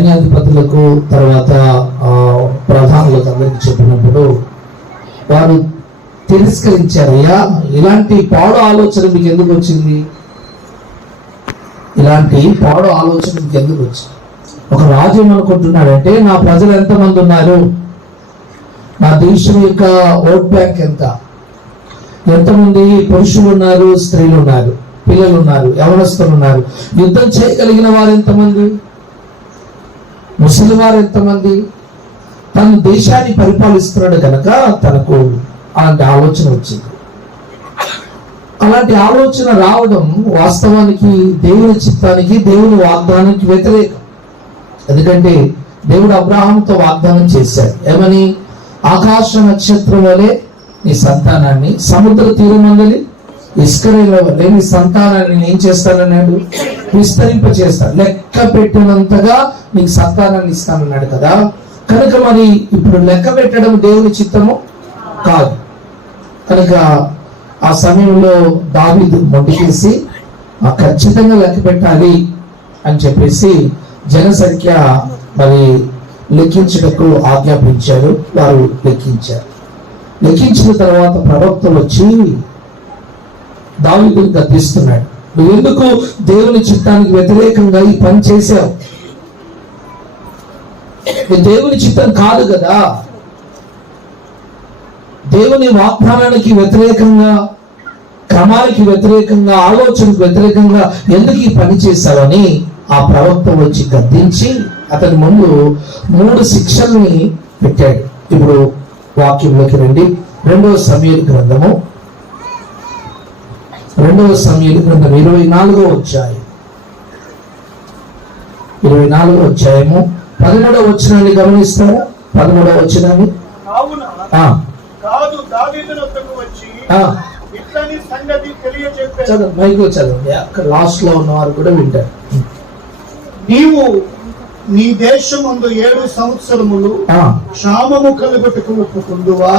సైన్యాధిపతులకు తర్వాత ప్రధానులకు అందరికి చెప్పినప్పుడు వారు తిరస్కరించారు. అయ్యా, ఇలాంటి పాడు ఆలోచన మీకు ఎందుకు వచ్చింది? ఇలాంటి పాడు ఆలోచన మీకు ఎందుకు వచ్చింది? ఒక రాజు ఏమనుకుంటున్నాడంటే, నా ప్రజలు ఎంతమంది ఉన్నారు, నా దేశం యొక్క ఓట్ బ్యాంక్ ఎంతమంది పురుషులు ఉన్నారు, స్త్రీలు ఉన్నారు, పిల్లలు ఉన్నారు, యవనస్తులు ఉన్నారు, యుద్ధం చేయగలిగిన వారు ఎంతమంది, ముసలి వారు ఎంతమంది, తన దేశాన్ని పరిపాలిస్తున్నాడు కనుక తనకు అలాంటి ఆలోచన వచ్చింది. అలాంటి ఆలోచన రావడం వాస్తవానికి దేవుని చిత్తానికి, దేవుని వాగ్దానానికి వ్యతిరేకం. ఎందుకంటే దేవుడు అబ్రాహాముతో వాగ్దానం చేశాడు. ఏమని? ఆకాశ నక్షత్రం వలె నీ సంతానాన్ని, సముద్ర తీరమందలి ఇస్కరేల వలె నీ సంతానాన్ని నేను చేస్తానన్నాడు, విస్తరింప చేస్తాను, లెక్క పెట్టినంతగా నీకు సంతానాన్ని ఇస్తానన్నాడు కదా. కనుక మరి ఇప్పుడు లెక్క పెట్టడం దేవుని చిత్తము కాదు. కనుక ఆ సమయంలో దావీదు మొండికేసి ఖచ్చితంగా లెక్క పెట్టాలి అని చెప్పేసి జనసంఖ్య మరి లెక్కించుటకు ఆజ్ఞాపించారు. వారు లెక్కించారు. లెక్కించిన తర్వాత ప్రవక్త వచ్చి దావీదుని గద్దిస్తున్నాడు. నువ్వు ఎందుకు దేవుని చిత్తానికి వ్యతిరేకంగా ఈ పని చేశావు? దేవుని చిత్తం కాదు కదా. దేవుని వాగ్దానానికి వ్యతిరేకంగా, క్రమానికి వ్యతిరేకంగా, ఆలోచనకు వ్యతిరేకంగా ఎందుకు ఈ పని చేశావని ఆ ప్రవక్త వచ్చి గద్దించి అతని ముందు 3 శిక్షల్ని పెట్టాడు. ఇప్పుడు వాక్యంలోకి రండి. 2వ సమూయేలు గ్రంథము 24వ అధ్యాయం 13వ వచనాన్ని గమనిస్తారా? 13వ వచనాన్ని మైక్లో చదవండి. అక్కడ లాస్ట్ లో ఉన్న వారు కూడా వింటారు. నీవు నీ దేశమందు 7 సంవత్సరములు క్షామము కలుగుటకు ఒప్పుకుందువా?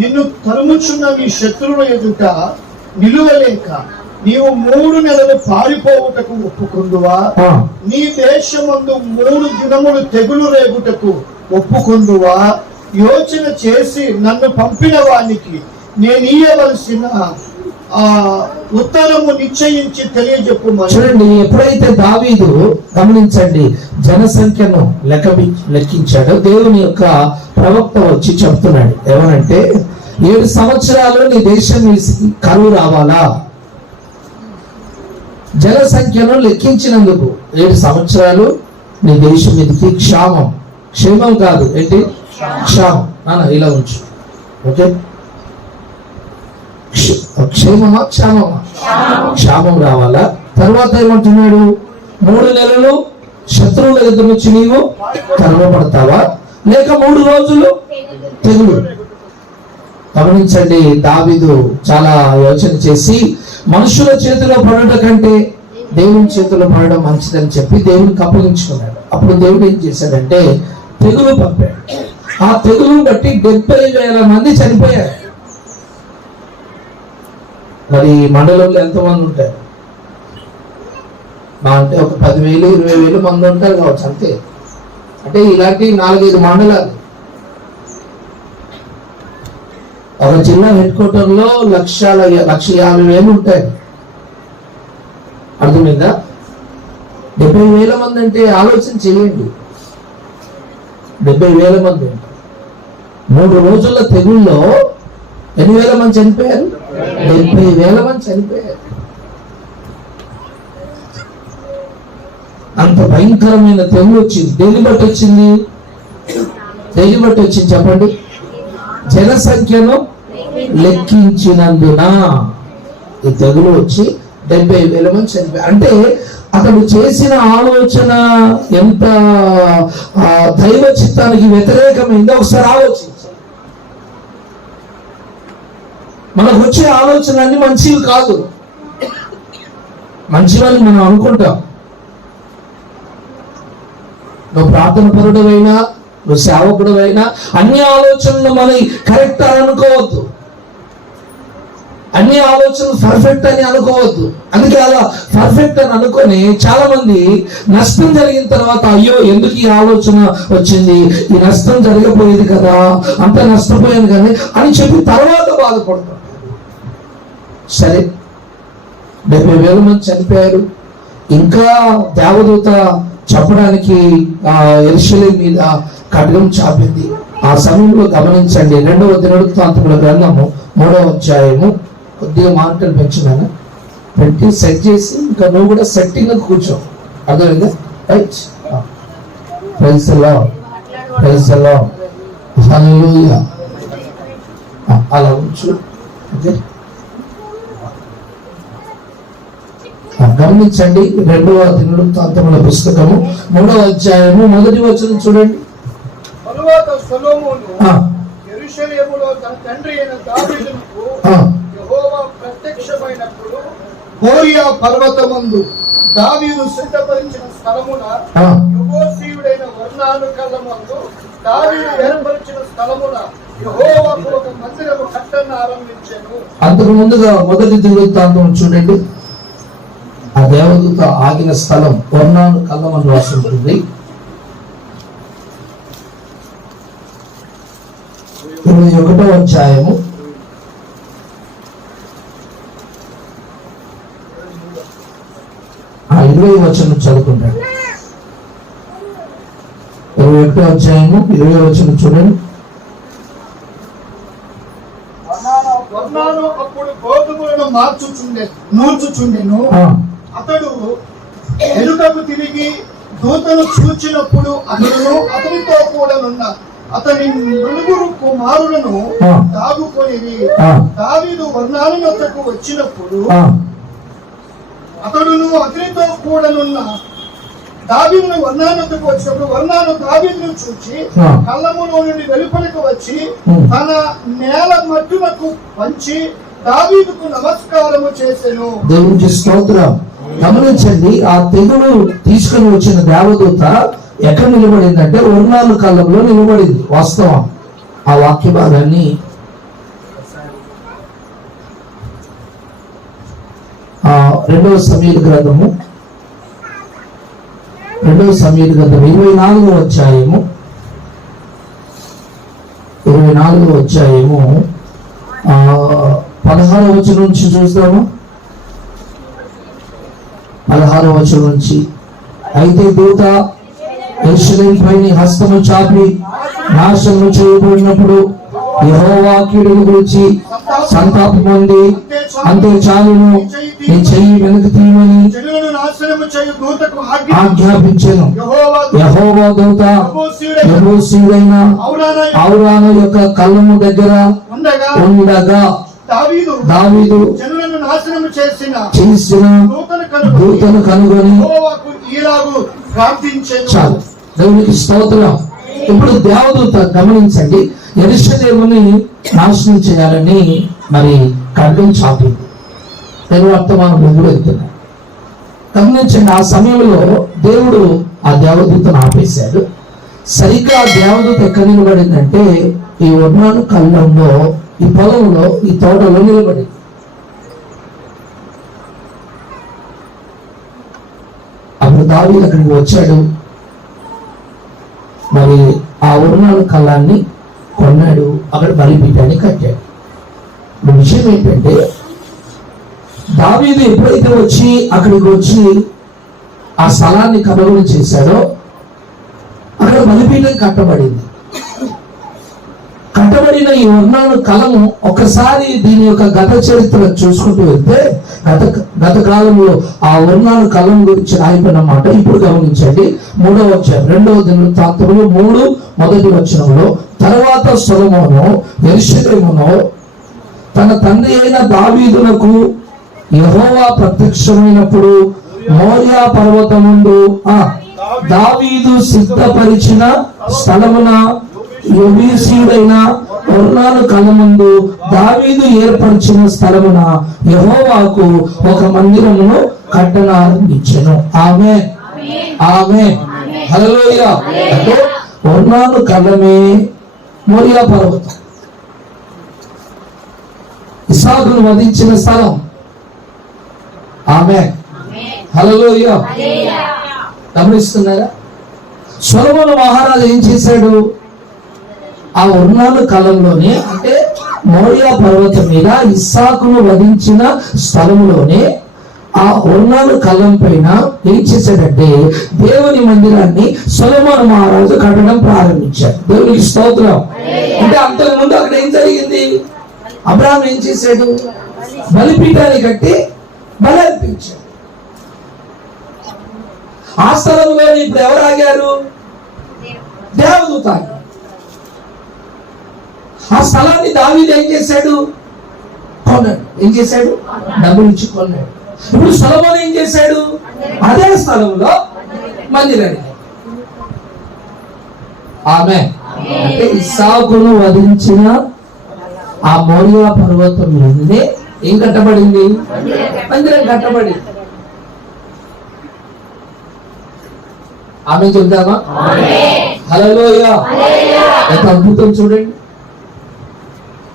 నిన్ను తరుముచున్న నీ శత్రువుల ఎదుట నిలువలేక నీవు 3 నెలలు పారిపోవుటకు ఒప్పుకుందువా? నీ దేశమందు 3 దినములు తెగులు రేగుటకు ఒప్పుకుందువా? యోచన చేసి నన్ను పంపిన వానికి నేను ఇయ్యవలసిన ఉత్తరము నిశ్చయించి తెలియజెప్పమని. చూడండి, ఎప్పుడైతే దావీదు, గమనించండి, జనసంఖ్యను లెక్కించాడు, దేవుని యొక్క ప్రవక్త వచ్చి చెప్తున్నాడు. ఏమనంటే 7 సంవత్సరాలు నీ దేశం కరువు రావాలా? జనసంఖ్యను లెక్కించినందుకు 7 సంవత్సరాలు నీ దేశం మీదకి క్షేమం కాదు, ఏంటి? క్షామం. ఇలా ఉంచు. ఓకే, క్షేమమా క్షామమా? క్షామం రావాలా? తర్వాత ఏమంటున్నాడు? 3 నెలలు శత్రువుల ఎదురు నుంచి నీవు కరవబడతావా, లేక 3 రోజులు తెగులు. గమనించండి, దావీదు చాలా యోచన చేసి మనుషుల చేతిలో పడట కంటే దేవుని చేతిలో పడడం మంచిదని చెప్పి దేవునికి అప్పగించుకున్నాడు. అప్పుడు దేవుడు ఏం చేశాడంటే తెగులు పంపాడు. ఆ తెగులును బట్టి 70,000 మంది చనిపోయారు. మరి మండలంలో ఎంతమంది ఉంటారు? అంటే ఒక 10,000 20,000 మంది ఉంటారు కావచ్చు, అంతే. అంటే ఇలాంటి 4-5 మండలాలు. ఒక జిల్లా హెడ్ క్వార్టర్ లో 1,50,000 ఉంటాయి. అర్థమైందా? 70,000 మంది అంటే ఆలోచన చేయండి. 70,000 మంది 3 రోజుల తెగుల్లో ఎన్ని వేల మంది చనిపోయారు? 70,000 మంది చనిపోయారు. అంత భయంకరమైన తెగులు వచ్చింది. దేని బట్టి వచ్చింది? చెప్పండి. జనసంఖ్యను లెక్కించినందున ఈ తెగులు వచ్చి 70,000 మంది చనిపోయారు. అంటే అతడు చేసిన ఆలోచన ఎంత దైవ చిత్తానికి వ్యతిరేకమైందో ఒకసారి ఆలోచించు. మనకు వచ్చే ఆలోచన అన్ని మంచివి కాదు, మంచివని మనం అనుకుంటాం. నువ్వు ప్రార్థన పరుడవైనా, నువ్వు సేవకుడవైనా అన్ని ఆలోచనలు మన కరెక్ట్ అని అనుకోవద్దు. అన్ని ఆలోచనలు పర్ఫెక్ట్ అని అనుకోవద్దు. అందుకే అలా పర్ఫెక్ట్ అని అనుకొని చాలా మంది నష్టం జరిగిన తర్వాత అయ్యో ఎందుకు ఈ ఆలోచన వచ్చింది, ఈ నష్టం జరగపోయేది కదా, అంత నష్టపోయాను కానీ అని చెప్పి తర్వాత బాధపడతారు. సరే 70,000 మంది చనిపోయారు. ఇంకా దేవదూత చెప్పడానికి యెరూషలేము మీద ఖడ్గం చాపింది. ఆ సమయంలో గమనించండి, 2వ దినవృత్తాంతముల గ్రంథము 3వ అధ్యాయము. కొద్దిగా మాటలు పెంచున్నాను, పెట్టి సెట్ చేసి ఇంకా నువ్వు కూడా సెట్టింగ్ కూర్చో. అర్థమైందా? Right. Praise the lord, praise the lord, hallelujah. అలా ఉంచు. ఓకే, గమనించండి 2వ దినవృత్తాంతముల పుస్తకము 3వ అధ్యాయము 1వ వచనం చూడండి. తరువాత సొలొమోను యెరూషలేములో తన తండ్రి అయిన దావీదునకు యెహోవా ప్రత్యక్షమైనప్పుడు మోరియా పర్వతమందు దావీదు సిద్ధపరిచిన స్థలమున యెబూసీయుడైన ఒర్నాను కళ్ళమందు దావీదు ఏర్పరిచిన స్థలమున యెహోవాకు ఒక మందిరము కట్టన ఆరంభించెను. అంతకు ముందుగా 1వ దినవృత్తాంతం చూడండి. ఆ దేవదూత ఆగిన స్థలం ఒర్నాను కళ్ళమని రాసి ఉంటుంది. 21వ అధ్యాయము 20వ వచనం చదువుకుంటాడు. 21వ అధ్యాయము 20వ వచనం చూడండి. ఒర్నాను అప్పుడు గోధుమలను నూర్చుచుండెను. అతడు వెనుకకు తిరిగి దూతను చూచినప్పుడు అతనితో కూడానున్న అతని 9 కుమారులను దాగుకొని దావీదు ఒర్నాను వద్దకు వచ్చినప్పుడు అతడును అతనితో కూడానున్న దావీదును ఒర్నాను వద్దకు వచ్చినప్పుడు ఒర్నాను దావీదును చూచి కళ్ళములో నుండి వెలుపలకు వచ్చి తన నేల మట్టునకు వంచి దావీదుకు నమస్కారము చేసెను. దేవునికి స్తోత్రం. గమనించండి, ఆ తెగులు తీసుకుని వచ్చిన దేవదూత ఎక్కడ నిలబడిందంటే ఒర్నాను కళ్ళంలో నిలబడింది. వాస్తవం. ఆ వాక్య భాగాన్ని రెండవ సమూయేలు గ్రంథము 24వ అధ్యాయము 16వ వచనం నుంచి చూస్తాము. 16వ వచనం నుంచి, అయితే దూత యెరూషలేము పైన హస్తము చాపి నాశనము చేయబడినప్పుడు యెహోవా కీడును గురించి సంతాపం పొంది అంతే చాలును, నీ చెయ్యి వెనక్కి తీయమని ఆజ్ఞాపించెను. యెహోవా దూత యెబూసీయుడైన ఔరాను యొక్క కళ్ళము దగ్గర ఉండగా దావీదు చేసిన దూతను కనుగొని చాలు. దేవునికి స్తోత్రం. ఇప్పుడు దేవదూత గమనించండి, యెరూషలేముని నాశనం చేయాలని మరి ఖడ్గం చాపింది. తెలుగు వర్తమానం కూడా వెళ్తున్నాయి. గమనించండి, ఆ సమయంలో దేవుడు ఆ దేవదూతను ఆపేశాడు. సరిగ్గా ఆ దేవదూత ఎక్కడ నిలబడిందంటే ఈ ఒర్నాను కళ్ళంలో, ఈ పొలంలో, ఈ తోటలో నిలబడింది. అప్పుడు దావీదు అక్కడికి వచ్చాడు. మరి ఆ ఒర్నాను కళ్ళాన్ని కొన్నాడు, అక్కడ బలిపీఠాన్ని కట్టాడు. విషయం ఏంటంటే దావీదు ఎప్పుడైతే వచ్చి అక్కడికి వచ్చి ఆ స్థలాన్ని కొనుగోలు చేశాడో అక్కడ బలిపీఠం కట్టబడింది. కట్టబడిన ఈ ఒర్నాను కలము ఒకసారి దీని యొక్క గత చరిత్ర చూసుకుంటూ వెళ్తే గత కాలంలో ఆ ఒర్నాను కలం గురించి రాయబడిన మాట ఇప్పుడు గమనించండి. 3వ అధ్యాయం 2వ దినవృత్తాంతములు 3 మొదటి వచనంలో, తర్వాత సొలొమోను యెరూషలేములో తన తండ్రి అయిన దావీదునకు యెహోవా ప్రత్యక్షమైనప్పుడు మోరియా పర్వతముందు దావీదు సిద్ధపరిచిన స్థలమున యెబూసీయుడైన ఒర్నాను కళ్ళమందు దావీదు ఏర్పరిచిన స్థలమున యెహోవాకు ఒక మందిరమును కట్టనారంభించెను. ఆమేన్, ఆమేన్, హల్లెలూయా. అంటే ఒర్నాను కళ్ళమే మోరియా పర్వతం. ఇస్సాకును వధించిన స్థలం. ఆమేన్. హల్లెలూయా. గమనిస్తున్నారా? సొలొమోను మహారాజు ఏం చేశాడు? ఆ ఒర్నాను కాలంలోనే, అంటే మోరియా పర్వతం మీద ఇస్సాకును వధించిన స్థలంలోనే ఆ ఒర్నాను కళ్ళం పైన ఏం చేశాడంటే దేవుని మందిరాన్ని సొలొమోను మహారాజు కట్టడం ప్రారంభించాడు. దేవునికి స్తోత్రం. అంటే అంతకుముందు అక్కడ ఏం జరిగింది? అబ్రాహాం ఏం చేశాడు? బలిపీఠాన్ని కట్టి బలి అర్పించాడు. ఆ స్థలంలో ఇప్పుడు ఎవరు ఆగారు? దేవదూత. ఆ స్థలాన్ని దావీదు ఏం చేశాడు? కొన్నాడు. ఏం చేశాడు? డబ్బులు ఇచ్చి కొన్నాడు. ఇప్పుడు సొలొమోను ఏం చేశాడు? అదే స్థలంలో మందిరాన్ని. ఆమేన్. అంటే ఇస్సాకును వధించిన ఆ మోరియా పర్వతం మీదనే ఏం కట్టబడింది? మందిరం కట్టబడింది. ఆమె చెప్తామా? హల్లెలూయా. ఎంత అద్భుతం చూడండి,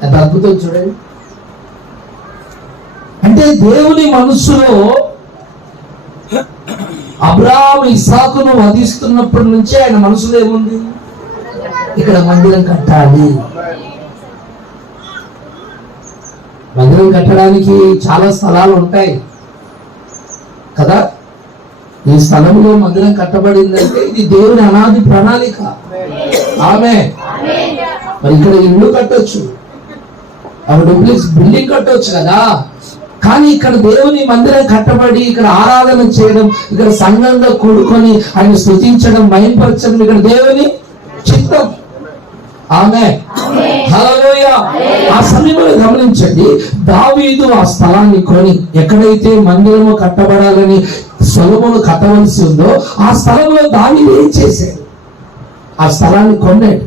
ఎంత అద్భుతం చూడండి. అంటే దేవుని మనసులో అబ్రాహాము ఇస్సాకును వధిస్తున్నప్పటి నుంచి ఆయన మనసులో ఏముంది? ఇక్కడ మందిరం కట్టాలి. మందిరం కట్టడానికి చాలా స్థలాలు ఉంటాయి కదా. ఈ స్థలంలో మందిరం కట్టబడిందంటే ఇది దేవుని అనాది ప్రణాళిక. ఆమేన్. మరి ఇక్కడ ఇల్లు కట్టొచ్చు, అక్కడ బిల్డింగ్ కట్టొచ్చు కదా. కానీ ఇక్కడ దేవుని మందిరం కట్టబడి ఇక్కడ ఆరాధన చేయడం, ఇక్కడ సంఘంగా కూడుకొని ఆయన స్తుతించడం, మహిమపరచడం ఇక్కడ దేవుని చిత్తం. ఆమేన్. హల్లెలూయా. ఆ సమయంలో గమనించండి, దావీదు ఆ స్థలాన్ని కొని, ఎక్కడైతే మందిరము కట్టబడాలని సొలొమోను కట్టవలసి ఉందో ఆ స్థలంలో దావీదు ఏం చేశాడు? ఆ స్థలాన్ని కొన్నాడు.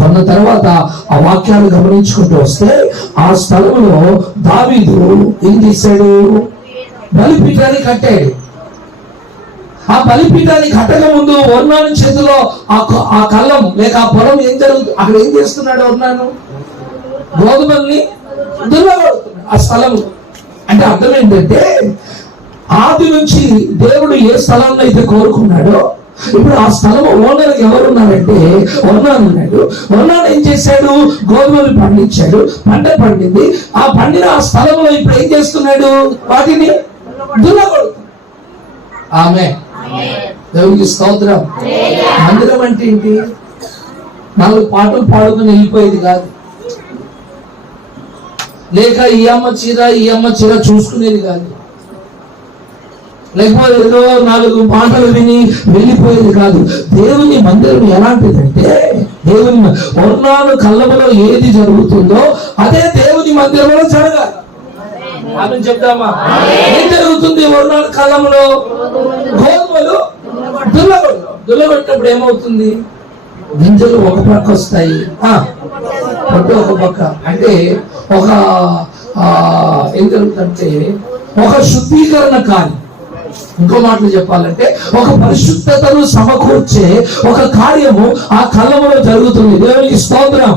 కొన్న తర్వాత ఆ వాక్యాలు గమనించుకుంటూ వస్తే ఆ స్థలంలో దావీదు ఏం చేశాడు? బలిపీఠాన్ని కట్టాడు. ఆ బలిపీఠాన్ని కట్టక ముందు ఒర్నాను చేతిలో ఆ కళ్ళం లేక ఆ పొలం ఏం జరుగుతుంది? అక్కడ ఏం చేస్తున్నాడు? ఒర్నాను గోధుమల్ని దున్నగొడుతున్నాడు ఆ స్థలంలో. అంటే అర్థం ఏంటంటే ఆది నుంచి దేవుడు ఏ స్థలాన్ని అయితే కోరుకున్నాడో ఇప్పుడు ఆ స్థలం ఓనర్ ఎవరున్నారంటే ఒర్నాను ఉన్నాడు. ఒర్నాను ఏం చేశాడు? గోధుమలు పండించాడు. పంట పండింది. ఆ పండిన ఆ స్థలంలో ఇప్పుడు ఏం చేస్తున్నాడు? వాటిని దున్నగొడుతున్నాడు. ఆమేన్. దేవునికి స్తోత్రం. మందిరం అంటే ఏంటి? 4 పాటలు పాడుకుని వెళ్ళిపోయేది కాదు, లేక ఈ అమ్మ చీర చూసుకునేది కాదు, లేకపోతే ఏదో 4 పాటలు విని వెళ్ళిపోయేది కాదు. దేవుని మందిరం ఎలాంటిదంటే దేవుని ఒర్నాను కళ్ళములో ఏది జరుగుతుందో అదే దేవుని మందిరంలో జరగాలి. ఆమె చెప్తామా? ఏం జరుగుతుంది? ఒర్నాను కళ్ళములో గోధుమలు దుల్లగొట్టినప్పుడు ఏమవుతుంది? గింజలు ఒక పక్క వస్తాయి, పొట్టు ఒక పక్క. అంటే ఒక ఏం జరుగుతుందంటే ఒక శుద్ధీకరణ కార్యం. ఇంకో మాటలు చెప్పాలంటే ఒక పరిశుద్ధతను సమకూర్చే ఒక కార్యము ఆ కళ్ళములో జరుగుతుంది. దేవునికి స్తోత్రం.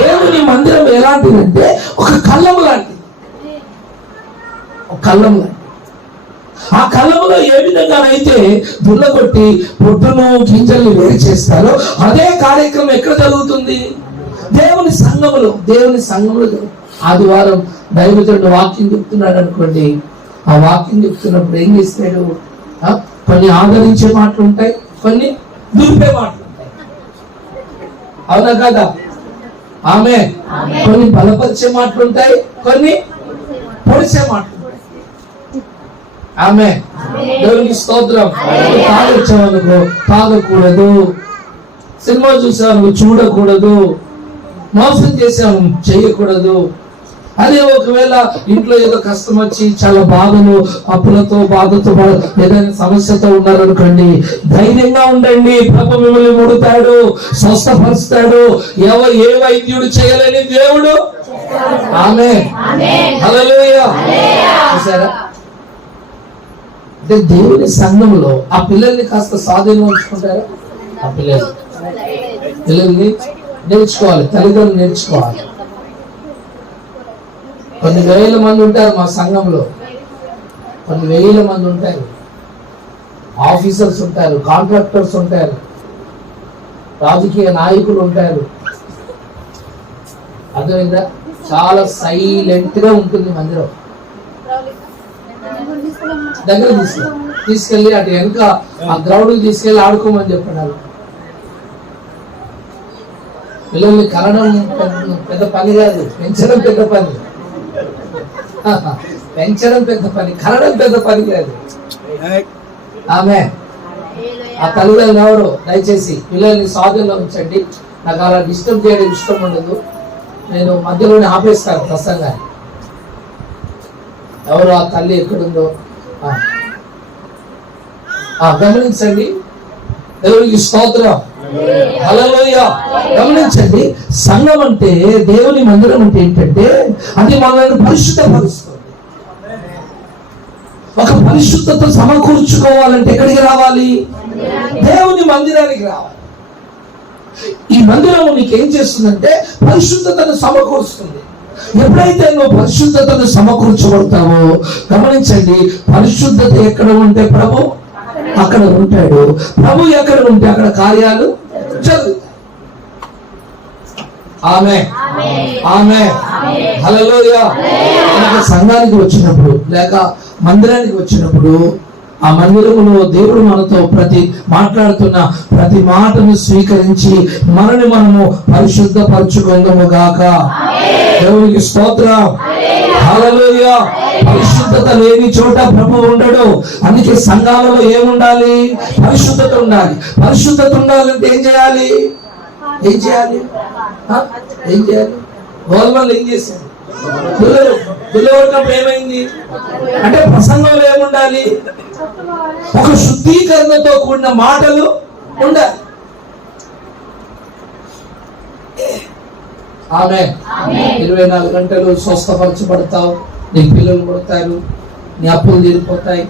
దేవుని మందిరం ఎలాంటిదంటే ఒక కళ్ళము లాంటిది. ఒక కళ్ళము లాంటిది. ఆ కళ్ళములో ఏ విధంగానైతే దున్నగొట్టి పొట్టును గింజల్ని వేరు చేస్తారో అదే కార్యక్రమం ఎక్కడ జరుగుతుంది? దేవుని సంఘములో. దేవుని సంఘములో ఆదివారం దైవజనుడు వాక్యం చెప్తున్నాడు అనుకోండి, ఆ వాక్యం చెప్తున్నప్పుడు ఏం చేస్తాడు? కొన్ని ఆదరించే మాటలు ఉంటాయి, కొన్ని దులిపే మాటలు ఉంటాయి. అవునా కదా? ఆమేన్. కొన్ని బలపరిచే మాటలు ఉంటాయి, కొన్ని పొడిచే మాటలు ఉంటాయి. ఆమేన్. దేవునికి స్తోత్రం. తాగొచ్చావనుకో తాగకూడదు, సినిమా చూసావనుకో చూడకూడదు, మోసం చేసాము చేయకూడదు. అదే ఒకవేళ ఇంట్లో ఏదో కష్టం వచ్చి చాలా బాధలు అప్పులతో బాధతో ఏదైనా సమస్యతో ఉన్నారనుకోండి, ధైర్యంగా ఉండండి. ప్రభు మిమ్మల్ని ముడుతాడు, స్వస్థపరుస్తాడు. ఏ వైద్యుడు చేయలేని దేవుడు. ఆమేన్. హల్లెలూయా. చూసారా? అంటే దేవుని సంఘంలో ఆ పిల్లల్ని కాస్త స్వాధీనం ఉంచుకుంటారా? ఆ పిల్లల్ని నేర్చుకోవాలి, తల్లిదండ్రులు నేర్చుకోవాలి. కొన్ని వేల మంది ఉంటారు మా సంఘంలో, కొన్ని వేల మంది ఉంటారు. ఆఫీసర్స్ ఉంటారు, కాంట్రాక్టర్స్ ఉంటారు, రాజకీయ నాయకులు ఉంటారు. అర్థమైందా? చాలా సైలెంట్ గా ఉంటుంది మందిరం. దగ్గర తీసుకెళ్ళి అటు వెనుక ఆ గ్రౌండ్ తీసుకెళ్ళి ఆడుకోమని చెప్పినారు. పిల్లల్ని కనడం పెద్ద పని కాదు, పెంచడం పెద్ద పని. పెంచడం పెద్ద పని, కనడం పెద్ద పని కాదు. ఆమె ఆ తల్లిదండ్రులు ఎవరు దయచేసి పిల్లల్ని స్వాధీనంలో ఉంచండి. నాకు అలా డిస్టర్బ్ చేయడం ఇష్టం ఉండదు. నేను మధ్యలోనే ఆపేస్తాను ప్రసంగాన్ని. ఎవరు ఆ తల్లి ఎక్కడుందో గమనించండి. దేవునికి స్తోత్రం, హల్లెలూయా. గమనించండి, సంఘం అంటే, దేవుని మందిరం అంటే ఏంటంటే అది మనల్ని పరిశుద్ధపరుస్తుంది. ఒక పరిశుద్ధత సమకూర్చుకోవాలంటే ఎక్కడికి రావాలి? దేవుని మందిరానికి రావాలి. ఈ మందిరం నీకేం చేస్తుందంటే పరిశుద్ధతను సమకూరుస్తుంది. ఎప్పుడైతే నువ్వు పరిశుద్ధతను సమకూర్చబడతావో, గమనించండి, పరిశుద్ధత ఎక్కడ ఉంటే ప్రభు అక్కడ ఉంటాడు. ప్రభు ఎక్కడ ఉంటే అక్కడ కార్యాలు జరుగుతాయి. ఆమేన్, ఆమేన్, హల్లెలూయా. సంఘానికి వచ్చినప్పుడు లేక మందిరానికి వచ్చినప్పుడు ఆ మందిరములో దేవుడు మనతో మాట్లాడుతున్న ప్రతి మాటను స్వీకరించి మనని మనము పరిశుద్ధపరచుకుందాము గాక. దేవునికి స్తోత్రం, హల్లెలూయా. పరిశుద్ధత లేని చోట ప్రభు ఉండడు. అందుకే సంఘాలలో ఏముండాలి? పరిశుద్ధత ఉండాలి. పరిశుద్ధత ఉండాలంటే ఏం చేయాలి? ఏం చేయాలి? ఏం చేయాలి? గోల్మల్ ఏం చేశారు? పిల్లవన్నప్పుడు ఏమైంది అంటే ప్రసంగంలో ఏముండాలి? ఒక శుద్ధీకరణతో కూడిన మాటలు ఉండాలి. ఆమేన్. 24 గంటలు స్వస్థపరచబడతావు, నీ పిల్లలు పడతారు, నీ అప్పులు తీరిపోతాయి.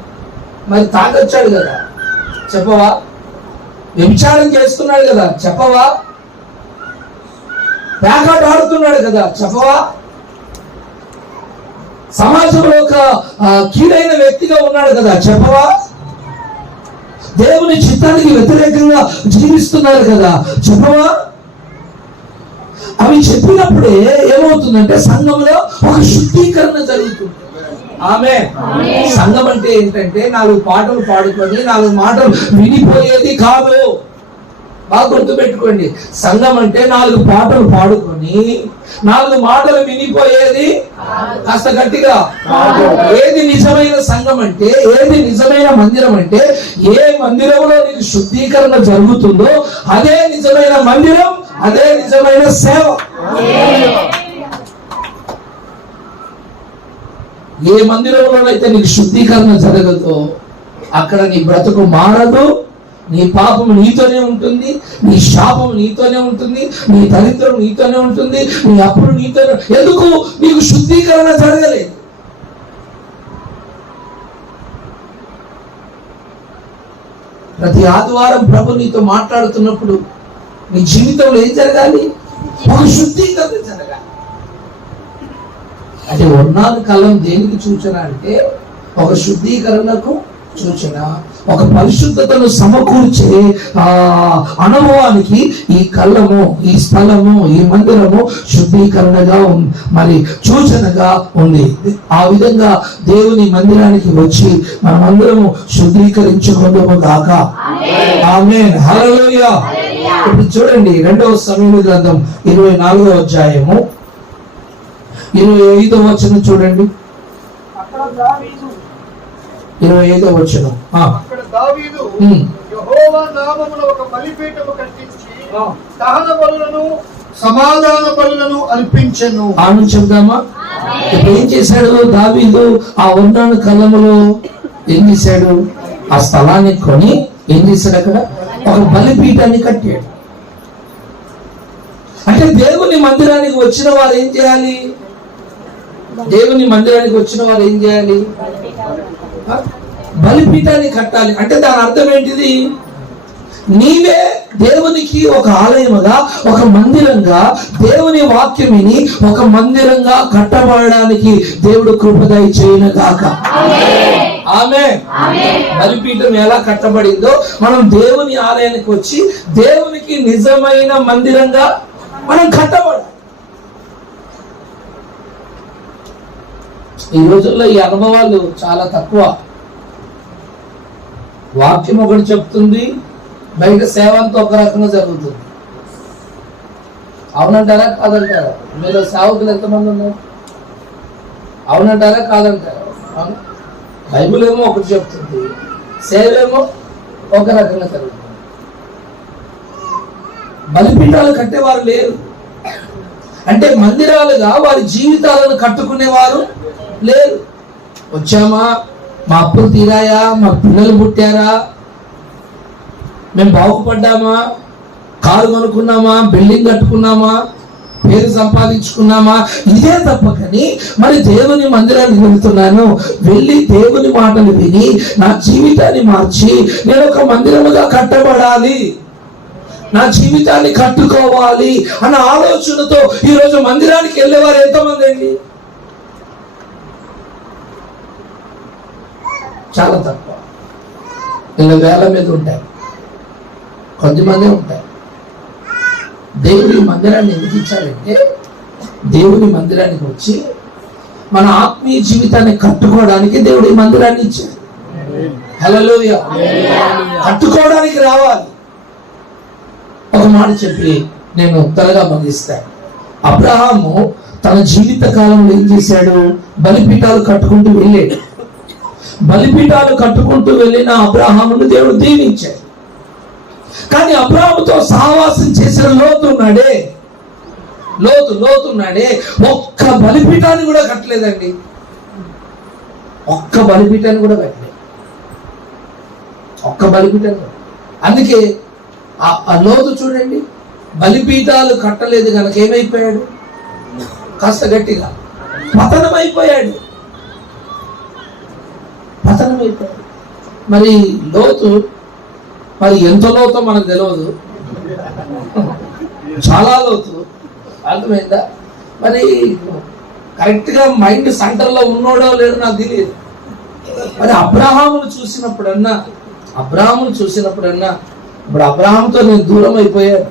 మరి తాగొచ్చాడు కదా, చెప్పవా? వ్యభిచారం చేస్తున్నాడు కదా, చెప్పవా? పేకాట ఆడుతున్నాడు కదా, చెప్పవా? సమాజంలో ఒక కీడైన వ్యక్తిగా ఉన్నాడు కదా, చెప్పవా? దేవుని చిత్తానికి వ్యతిరేకంగా జీవిస్తున్నారు కదా, చెప్పవా? అవి చెప్పినప్పుడే ఏమవుతుందంటే సంఘంలో ఒక శుద్ధీకరణ జరుగుతుంది. ఆమేన్. సంఘం అంటే ఏంటంటే 4 పాటలు పాడుకొని 4 మాటలు వినిపోయేది కాదు. బాగా గుర్తుపెట్టుకోండి, సంఘం అంటే 4 పాటలు పాడుకొని 4 మాటలు వినిపోయేది. కాస్త గట్టిగా, ఏది నిజమైన సంఘం అంటే, ఏది నిజమైన మందిరం అంటే, ఏ మందిరంలో నీకు శుద్ధీకరణ జరుగుతుందో అదే నిజమైన మందిరం, అదే నిజమైన సేవ. ఏ మందిరంలోనైతే నీకు శుద్ధీకరణ జరగదో అక్కడ నీ బ్రతుకు మారదు, నీ పాపం నీతోనే ఉంటుంది, నీ శాపం నీతోనే ఉంటుంది, నీ దరిద్రం నీతోనే ఉంటుంది, నీ అప్పులు నీతోనే. ఎందుకు? నీకు శుద్ధీకరణ జరగలేదు. ప్రతి ఆదివారం ప్రభు నీతో మాట్లాడుతున్నప్పుడు నీ జీవితంలో ఏం జరగాలి? ఒక శుద్ధీకరణ జరగాలి. అంటే ఉన్నాను కాలం దేనికి సూచన అంటే ఒక శుద్ధీకరణకు సూచన. ఒక పరిశుద్ధతను సమకూర్చే అనుభవానికి ఈ కళ్ళము, ఈ స్థలము, ఈ మందిరము శుద్ధీకరణగా మరి సూచనగా ఉంది. ఆ విధంగా దేవుని మందిరానికి వచ్చి మనమందరము శుద్ధీకరించుకుందాము గాక. ఆమేన్, హల్లెలూయా. ఇప్పుడు చూడండి 2వ సమూయేలు గ్రంథం 24వ అధ్యాయము 25వ వచనం చూడండి. 25వ వచనం. అక్కడ దావీదు యెహోవా నామమున ఒక బలిపీఠము కట్టించి దహన బలులను సమాధాన బలులను అర్పించెను. ఆమె చెప్దామా? ఇప్పుడు ఏం చేశాడు దావీదు? ఆ ఉన్నాను కలములో ఏం చేశాడు? ఆ స్థలాన్ని కొని ఏం చేశాడు? అక్కడ ఒక బలిపీఠాన్ని కట్టాడు. అంటే దేవుని మందిరానికి వచ్చిన వారు ఏం చేయాలి? దేవుని మందిరానికి వచ్చిన వారు ఏం చేయాలి? బలిపీఠాన్ని కట్టాలి. అంటే దాని అర్థం ఏంటిది? నీవే దేవునికి ఒక ఆలయముగా, ఒక మందిరంగా, దేవుని వాక్యం విని ఒక మందిరంగా కట్టబడడానికి దేవుడు కృప దయచేయును గాక. ఆమేన్. బలిపీఠం ఎలా కట్టబడిందో మనం దేవుని ఆలయానికి వచ్చి దేవునికి నిజమైన మందిరంగా మనం కట్టబడాలి. ఈ రోజుల్లో ఈ అనుభవాలు చాలా తక్కువ. వాక్యం ఒకటి చెప్తుంది, బయట సేవ అంతా ఒక రకంగా జరుగుతుంది. అవునంటారా కాదంటారా? మీలో సేవకులు ఎంతమంది ఉన్నారు? అవునంటారా కాదంటారా? బైబిల్ ఏమో ఒకటి చెప్తుంది, సేవ ఏమో ఒక రకంగా జరుగుతుంది. బలిపీఠాలు కట్టేవారు లేరు. అంటే మందిరాలుగా వారి జీవితాలను కట్టుకునేవారు లేరు. వచ్చామా, మా అప్పులు తీరాయా, మా పిల్లలు పుట్టారా, మేము బాగుపడ్డామా, కారు కొనుక్కున్నామా, బిల్డింగ్ కట్టుకున్నామా, పేరు సంపాదించుకున్నామా, ఇదే తప్ప. కానీ మరి దేవుని మందిరానికి వెళ్తున్నాను, వెళ్ళి దేవుని మాటలు విని నా జీవితాన్ని మార్చి నేను ఒక మందిరముగా కట్టబడాలి, నా జీవితాన్ని కట్టుకోవాలి అన్న ఆలోచనతో ఈరోజు మందిరానికి వెళ్ళేవారు ఎంతమంది అండి? చాలా తక్కువ. ఇలా వేల మీద ఉంటాయి, కొద్దిమంది ఉంటాయి. దేవుని మందిరాన్ని ఎందుకు ఇచ్చారంటే, దేవుని మందిరానికి వచ్చి మన ఆత్మీయ జీవితాన్ని కట్టుకోవడానికి దేవుడి మందిరాన్ని ఇచ్చాడు. హల్లెలూయా. కట్టుకోవడానికి రావాలి. ఒక మాట చెప్పి నేను త్వరగా ముగిస్తాను. అబ్రహాము తన జీవిత కాలంలో ఏం చేశాడు? బలిపీఠాలు కట్టుకుంటూ వెళ్ళాడు. బలిపీఠాలు కట్టుకుంటూ వెళ్ళిన అబ్రహామును దేవుడు దీవించాడు. కానీ అబ్రహాముతో సహవాసం చేసిన లోతు ఉన్నాడే, ఒక్క బలిపీఠాన్ని కూడా కట్టలేదండి. ఒక్క బలిపీఠాన్ని కూడా కట్టలేదు. ఒక్క బలిపీఠాన్ని. అందుకే ఆ లోతు చూడండి, బలిపీఠాలు కట్టలేదు కనుక ఏమైపోయాడు? కాస్త గట్టిగా పతనమైపోయాడు. మరి లోతు, మరి ఎంత లోతో మనకు తెలియదు, చాలా లోతు. అర్థమైందా? మరి కరెక్ట్ గా మైండ్ సెంటర్ లో ఉన్నాడో లేదో నాకు తెలియదు. మరి అబ్రహామును చూసినప్పుడన్నా ఇప్పుడు అబ్రహాంతో నేను దూరం అయిపోయాను.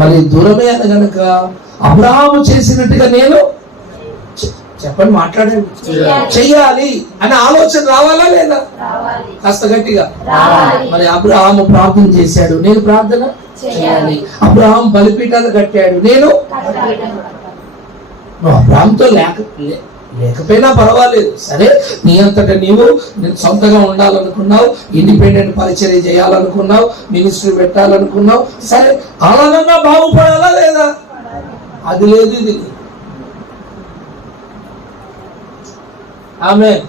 మరి దూరమయ్యాను గనక అబ్రహాము చేసినట్టుగా నేను చెప్పండి, మాట్లాడండి, చెయ్యాలి అనే ఆలోచన రావాలా లేదా? కాస్త గట్టిగా. మరి అబ్రహాము ప్రార్థన చేశాడు, నేను ప్రార్థన చేయాలి. అబ్రహాం బలిపీఠాలు కట్టాడు, నేను అబ్రహాంతో లేకపోయినా పర్వాలేదు. సరే, నీ అంతటా నీవు సొంతగా ఉండాలనుకున్నావు, ఇండిపెండెంట్ పరిచర్య చేయాలనుకున్నావు, మినిస్ట్రీ పెట్టాలనుకున్నావు. సరే, అలాగన్నా బాగుపడాలా లేదా? అది లేదు, ఇది లేదు. ఆమేన్.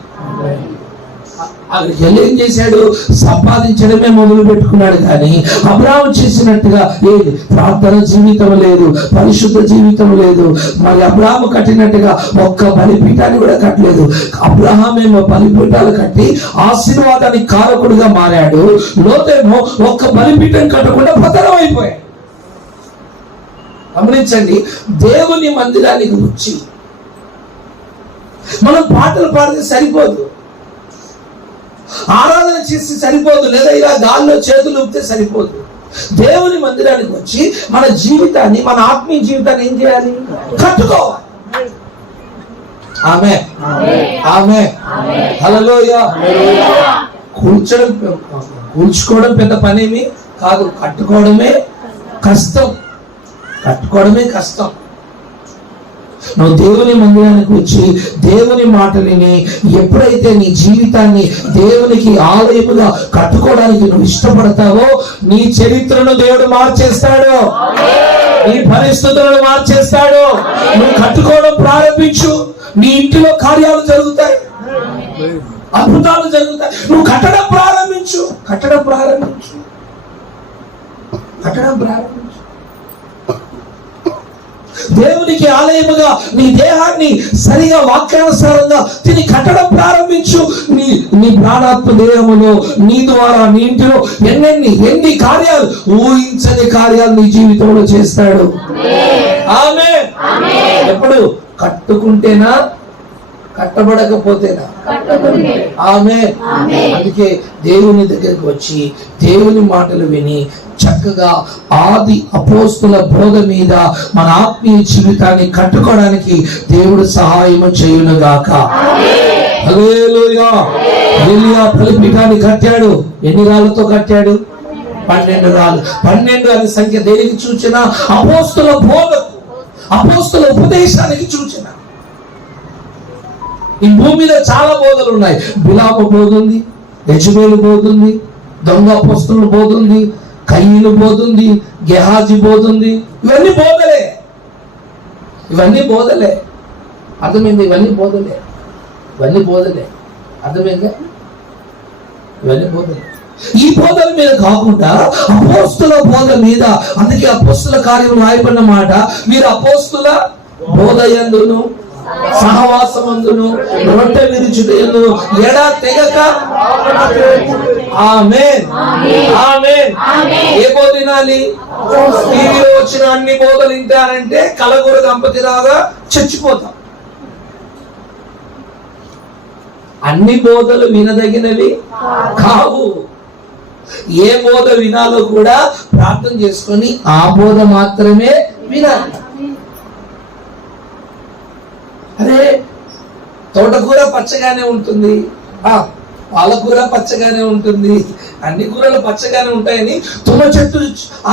ఏం చేశాడు? సంపాదించడమే మొదలు పెట్టుకున్నాడు. కానీ అబ్రహాము చేసినట్టుగా ఏది? ప్రార్థన జీవితం లేదు, పరిశుద్ధ జీవితం లేదు. మరి అబ్రహాము కట్టినట్టుగా ఒక్క బలిపీఠాన్ని కూడా కట్టలేదు. అబ్రహామేమో బలిపీఠాలు కట్టి ఆశీర్వాదానికి కారకుడిగా మారాడు. లోతేమో ఒక్క బలిపీఠం కట్టకుండా పతనం అయిపోయాడు. గమనించండి, దేవుని మందిరానికి వచ్చి మనం పాటలు పాడితే సరిపోదు, ఆరాధన చేస్తే సరిపోదు, లేదా ఇలా గాల్లో చేతులు ఊపితే సరిపోదు. దేవుని మందిరానికి వచ్చి మన జీవితాన్ని, మన ఆత్మీయ జీవితాన్ని ఏం చేయాలి? కట్టుకోవాలి. ఆమేన్, ఆమేన్, హల్లెలూయా. కూర్చుకోవడం పెద్ద పనేమి కాదు, కట్టుకోవడమే కష్టం. నువ్వు దేవుని మందిరానికి వచ్చి దేవుని మాటని ఎప్పుడైతే నీ జీవితాన్ని దేవునికి ఆలయముగా కట్టుకోవడానికి నువ్వు ఇష్టపడతావో, నీ చరిత్రను దేవుడు మార్చేస్తాడు, నీ పరిస్థితులను మార్చేస్తాడు. నువ్వు కట్టుకోవడం ప్రారంభించు, నీ ఇంటిలో కార్యాలు జరుగుతాయి, అద్భుతాలు జరుగుతాయి. నువ్వు కట్టడం ప్రారంభించు. దేవునికి ఆలయముగా నీ దేహాన్ని సరిగా వాక్యానుసారంగా తిని కట్టడం ప్రారంభించు. నీ ప్రాణాత్మ దేహములో నీ ద్వారా నీ ఇంటిలో ఎన్ని కార్యాలు, ఊహించని కార్యాలు నీ జీవితంలో చేస్తాడు. ఆమేన్. ఎప్పుడు కట్టుకుంటేనా కట్టబడకపోతేనా? ఆమేన్. అందుకే దేవుని దగ్గరికి వచ్చి దేవుని మాటలు విని చక్కగా ఆది అపోస్తుల బోధ మీద మన ఆత్మీయ జీవితాన్ని కట్టుకోవడానికి దేవుడు సహాయం చేయునుగాక. హల్లెలూయా. ఎలీయా బలిపీఠాన్ని కట్టాడు. ఎన్ని రాళ్లతో కట్టాడు? 12 రాళ్ళు. 12 అనే సంఖ్య దేనికి సూచన? అపోస్తుల బోధకు, అపోస్తుల ఉపదేశానికి సూచన. ఈ భూమి మీద చాలా బోధలు ఉన్నాయి. బిలామ బోధ ఉంది, యెజబేలు బోధ ఉంది, దొంగ అపోస్తుల బోధ ఉంది, కయీను బోధ ఉంది, గెహాజీ బోధ ఉంది. ఇవన్నీ బోధలే, ఇవన్నీ బోధలే. అర్థమైంది? ఇవన్నీ బోధలే, ఇవన్నీ బోధలే. అర్థమైందా? ఇవన్నీ బోధలే. ఈ బోధల మీద కాకుండా అపోస్తుల బోధ మీద, అందుకే అపోస్తుల కార్యం రాయబడిన మాట, మీరు అపోస్తుల బోధ యందును సహవాసమందును రొట్టె విరుచుటయందును ఎడా తెగక. ఆమేన్. ఆమేన్. ఏ బోధ వినాలి? టీవీలో వచ్చిన అన్ని బోధలు వింటారంటే కలగూర దంపతిలాగా చచ్చిపోతాం. అన్ని బోధలు వినదగినవి కావు. ఏ బోధ వినాలో కూడా ప్రార్థన చేసుకొని ఆ బోధ మాత్రమే వినాలి. అరే తోటకూర పచ్చగానే ఉంటుంది, పాలకూర పచ్చగానే ఉంటుంది, అన్ని కూరలు పచ్చగానే ఉంటాయని తుమ్మ చెట్టు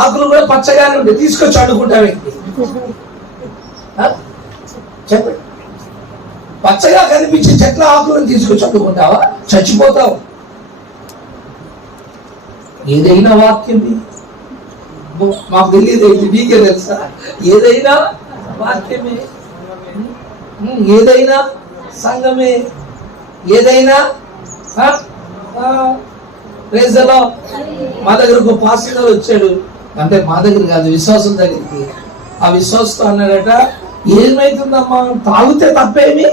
ఆకులు కూడా పచ్చగానే ఉంటాయి, తీసుకొచ్చి అడుగుంటావేంటి? చెప్పండి. పచ్చగా కనిపించే చెట్ల ఆకులను తీసుకొచ్చి అడుగుంటావా? చచ్చిపోతావు. ఏదైనా వాక్యం మాకు తెలియదు, నీకే తెలుసా? ఏదైనా వాక్యమే, ఏదైనా సంఘమే, ఏదైనా. మా దగ్గరకు పాస్టర్ వచ్చాడు, అంటే మా దగ్గర కాదు, విశ్వాసం దగ్గరికి. ఆ విశ్వాసంతో అన్నాడట, ఏమైతుందమ్మా తాగితే తప్పేమి?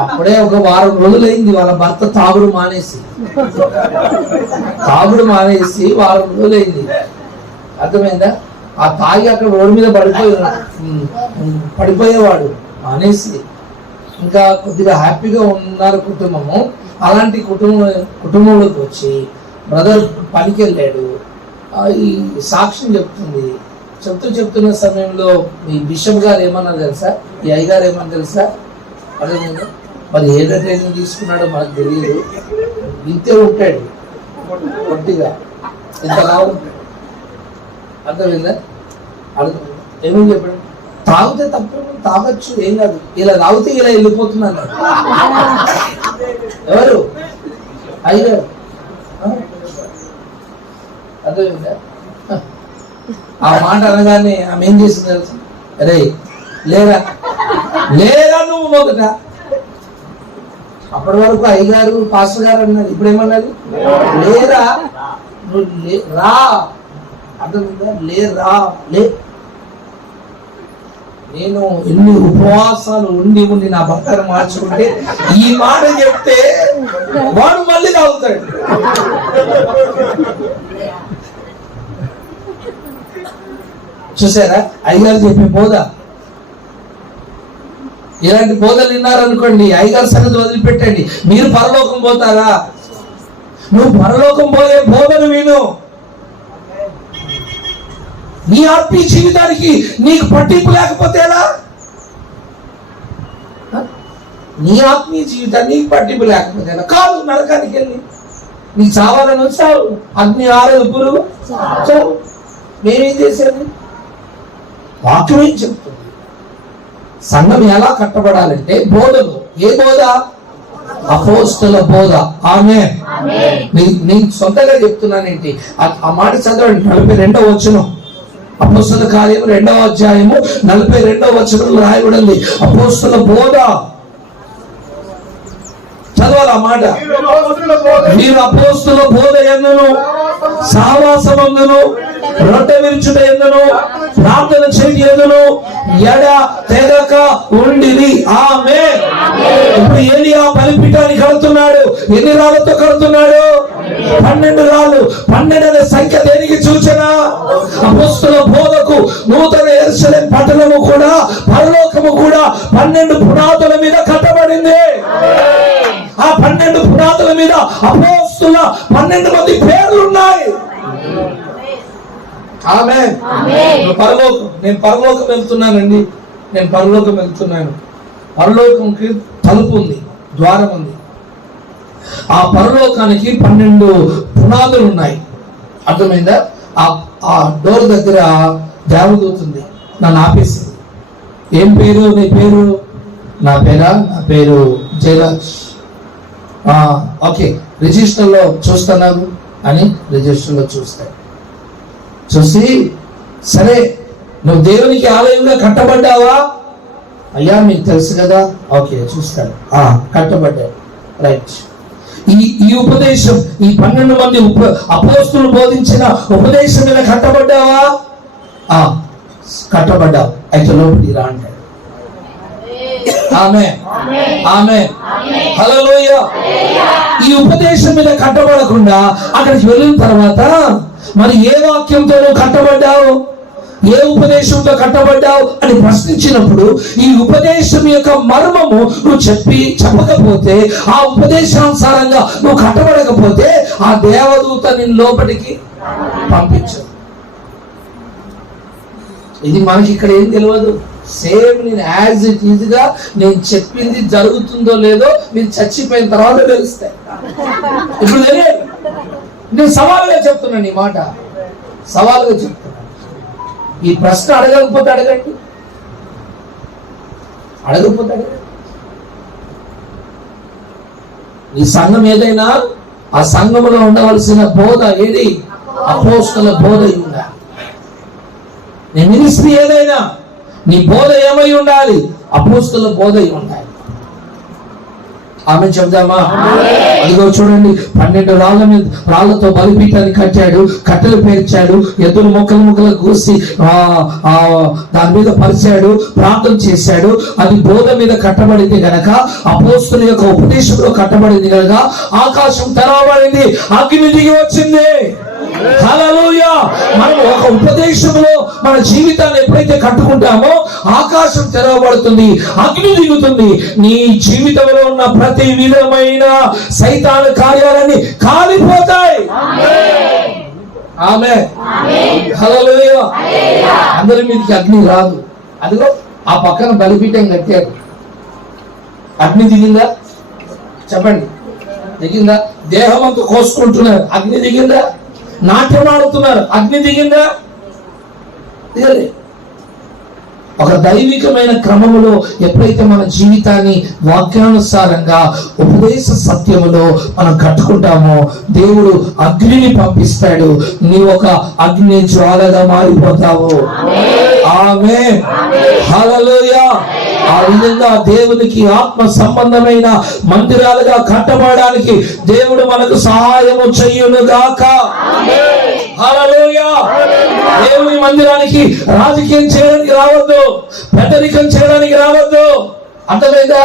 అప్పుడే ఒక వారం రోజులైంది వాళ్ళ భర్త తాగుడు మానేసి వారం రోజులైంది. అర్థమైందా? ఆ తాగి అక్కడ రోడ్డు మీద పడిపోయేవాడు మానేసి. ఇంకా కొద్దిగా హ్యాపీగా ఉన్నారు కుటుంబము. అలాంటి కుటుంబంలోకి వచ్చి బ్రదర్ పనికి వెళ్ళాడు. ఈ సాక్ష్యం చెప్తున్న సమయంలో ఈ బిషప్ గారు ఏమన్నారు తెలుసా? ఈ అయ్యగారు ఏమన్నా తెలుసా? అర్థమైందా? మరి ఏ ట్రైనింగ్ తీసుకున్నాడో మనకు తెలియదు. ఇంతే ఉంటాడు, కొద్దిగా ఇంతలా ఉంటాడు. అర్థమైందా? ఏమని చెప్పాడు? తాగితే తప్పు, తాగొచ్చు, ఏం కాదు, ఇలా తాగితే ఇలా వెళ్ళిపోతున్నాను. ఎవరు? అయ్యారు. అర్థమైందా? ఆ మాట అనగానే ఆమె ఏం చేసింది తెలుసు? అరే లేరా నువ్వు మొదట. అప్పటి వరకు అయ్యగారు పాస్టర్ గారు అన్నారు, ఇప్పుడు ఏమన్నది? లేరా నువ్వు రా. అర్థమైందా? లే. నేను ఎన్ని ఉపవాసాలు ఉండి నా భర్తను మార్చుకుంటే ఈ మాట చెప్తే వాడు మళ్ళీ తాగుతాడు. చూసారా అయ్యగారు చెప్పే బోధ? ఇలాంటి బోధలు విన్నారనుకోండి, అయ్యగారు సంగతి వదిలిపెట్టండి, మీరు పరలోకం పోతారా? నువ్వు పరలోకం పోయే బోధను విను. నీ ఆత్మీయ జీవితానికి నీకు పట్టింపు లేకపోతే ఎలా? నీ ఆత్మీయ జీవితాన్ని నీకు పట్టింపు లేకపోతే ఎలా? కాదు, నరకానికి వెళ్ళి నీకు చావాలని వచ్చావు, అగ్ని ఆరదు, పురుగు చావు. మేమేం చేసేది? వాక్యం ఏం చెప్తుంది? సంఘం ఎలా కట్టబడాలంటే బోధలు. ఏ బోధ? అపోస్తుల బోధ. ఆమేన్. నేను సొంతగా చెప్తున్నానేంటి? ఆ మాట చదవండి. 42వ వచనం, అపోస్తుల కార్యం 2వ అధ్యాయము 42వ వచనంలో రాయబడింది అపోస్తుల బోధ. చదవాలి ఆ మాట. మీరు అపోస్తుల బోధ యందును సహవాసమందును రొట్టె విరుచుట ఎందును ప్రార్థన చేయట ఎందును ఎడ తెగక ఉండిరి. ఆమేన్. ఇప్పుడు ఏలియా బలిపీఠాన్ని కడుతున్నాడు. ఎన్ని రాళ్లతో కడుతున్నాడు? 12 రాళ్ళు. 12 అనే సంఖ్య దేనికి సూచన? అపోస్తలుల బోధకు నూతన యెరూషలేము పట్టణము కూడా పరలోకము కూడా 12 పునాదుల మీద కట్టబడింది. ఆ 12 పునాదుల మీద అపోస్తలుల 12 మంది పేర్లు ఉన్నాయి. ఆమేన్. నేను పరలోకం వెళ్తున్నానండి. నేను పరలోకం వెళ్తున్నాను. పరలోకంకి తలుపు ఉంది, ద్వారం ఉంది. ఆ పరలోకానికి 12 పునాదులు ఉన్నాయి. అర్థమైందా? ఆ డోర్ దగ్గర దేవదూత ఉంది. నన్ను ఆపేసింది. ఏం పేరు నీ పేరు? నా పేరు జయరాజ్. ఓకే, రిజిస్టర్లో చూస్తున్నాను అని రిజిస్టర్లో చూసి, సరే నువ్వు దేవునికి ఆలయంగా కట్టబడ్డావా? అయ్యా మీకు తెలుసు కదా. ఓకే, చూస్తాను. కట్టబడ్డా. రైట్. ఈ ఉపదేశం, ఈ 12 మంది అపోస్తలులు బోధించిన ఉపదేశం మీద కట్టబడ్డావా? కట్టబడ్డావు. అయితే లోపలికి రా అంటాడు. ఆమేన్. ఆమేన్. హల్లెలూయా. ఈ ఉపదేశం మీద కట్టబడకుండా అక్కడికి వెళ్ళిన తర్వాత మరి ఏ వాక్యంతో కట్టబడ్డావు, ఏ ఉపదేశంతో కట్టబడ్డావు అని ప్రశ్నించినప్పుడు ఈ ఉపదేశం యొక్క మర్మము నువ్వు చెప్పకపోతే, ఆ ఉపదేశానుసారంగా నువ్వు కట్టబడకపోతే ఆ దేవదూత నిన్ను లోపలికి పంపించు. ఇది మనకి ఇక్కడ ఏం తెలియదు. సేమ్ నేను యాజ్ ఇట్ ఈజ్ గా నేను చెప్పింది జరుగుతుందో లేదో నేను చచ్చిపోయిన తర్వాత తెలుస్తాయి. ఇప్పుడు తెలియదు. నేను సవాలుగా చెప్తున్నాను. ఈ మాట సవాలుగా చెప్తున్నాను. ఈ ప్రశ్న అడగకపోతే అడగండి. ఈ సంఘం ఏదైనా ఆ సంఘములో ఉండవలసిన బోధ ఏది? అపోస్తలుల బోధ ఉందా? నీ మినిస్ట్రీ ఏదైనా నీ బోధ ఏమై ఉండాలి? అపోస్తలుల బోధ ఉండాలి. ఆమె చెప్దామా? అదిగో చూడండి, 12 రాళ్లతో బలిపీఠాన్ని కట్టాడు. కట్టెలు పేర్చాడు. ఎద్దులు ముక్కలు కూసి దాని మీద పరిచాడు. ప్రార్థన చేశాడు. అది బోధ మీద కట్టబడింది గనక, అపోస్తలుల యొక్క ఉపదేశంలో కట్టబడింది గనక ఆకాశం తెరవబడింది. అగ్ని దిగి వచ్చింది. హల్లెలూయా. మనం ఒక ఉపదేశంలో మన జీవితాన్ని ఎప్పుడైతే కట్టుకుంటామో ఆకాశం తెరవబడుతుంది, అగ్ని దిగుతుంది. నీ జీవితంలో ఉన్న ప్రతి విధమైన సైతాను కార్యాలన్నీ కాలిపోతాయి. ఆమేన్. హల్లెలూయా. అందరి మీదకి అగ్ని రాదు. అదిగో ఆ పక్కన బలిపీఠం కట్టారు. అగ్ని దిగిందా? చెప్పండి. దిగిందా? దేహం అంతా కోసుకుంటున్నారు. అగ్ని దిగిందా? నాట్యం ఆడుతున్నారు. అగ్ని దిగిందా? దిగలే. ఒక దైవికమైన క్రమములో ఎప్పుడైతే మన జీవితాన్ని వాక్యానుసారంగా ఉపదేశ సత్యములో మనం కట్టుకుంటామో దేవుడు అగ్నిని పంపిస్తాడు. నీవు ఒక అగ్ని జ్వాలగా మారిపోతావు. ఆమేన్. హల్లెలూయా. ఆ విధంగా దేవునికి ఆత్మ సంబంధమైన మందిరాలుగా కట్టబడడానికి దేవుడు మనకు సహాయము చెయ్యును గాక. హల్లెలూయా. దేవుని మందిరానికి రాజకీయం చేయడానికి రావద్దు, పెద్దరికం చేయడానికి రావద్దు. అర్థమైందా?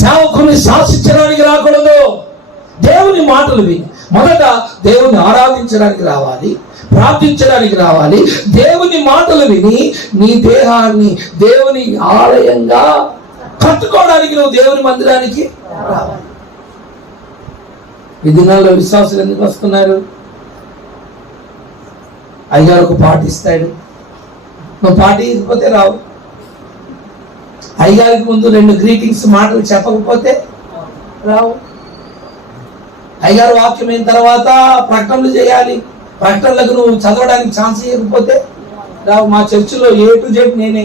సేవకుని శాసించడానికి రాకూడదు. దేవుని మాటలు విని మొదట దేవుని ఆరాధించడానికి రావాలి, ప్రార్థించడానికి రావాలి. దేవుని మాటలు విని నీ దేహాన్ని దేవుని ఆలయంగా కట్టుకోవడానికి నువ్వు దేవుని మందిరానికి రావాలి. ఈ దినాల్లో విశ్వాసులు ఎందుకు వస్తున్నారు? అయ్యగారు ఒక పాట ఇస్తాడు, నువ్వు పాట ఇవ్వకపోతే రావు. అయ్యగారికి ముందు 2 గ్రీటింగ్స్ మాటలు చెప్పకపోతే రావు. అయ్యగారు వాక్యం అయిన తర్వాత ప్రకటనలు చేయాలి. ప్రకటనలకు నువ్వు చదవడానికి ఛాన్స్ ఇవ్వకపోతే రావు. మా చర్చిలో A to Z నేనే.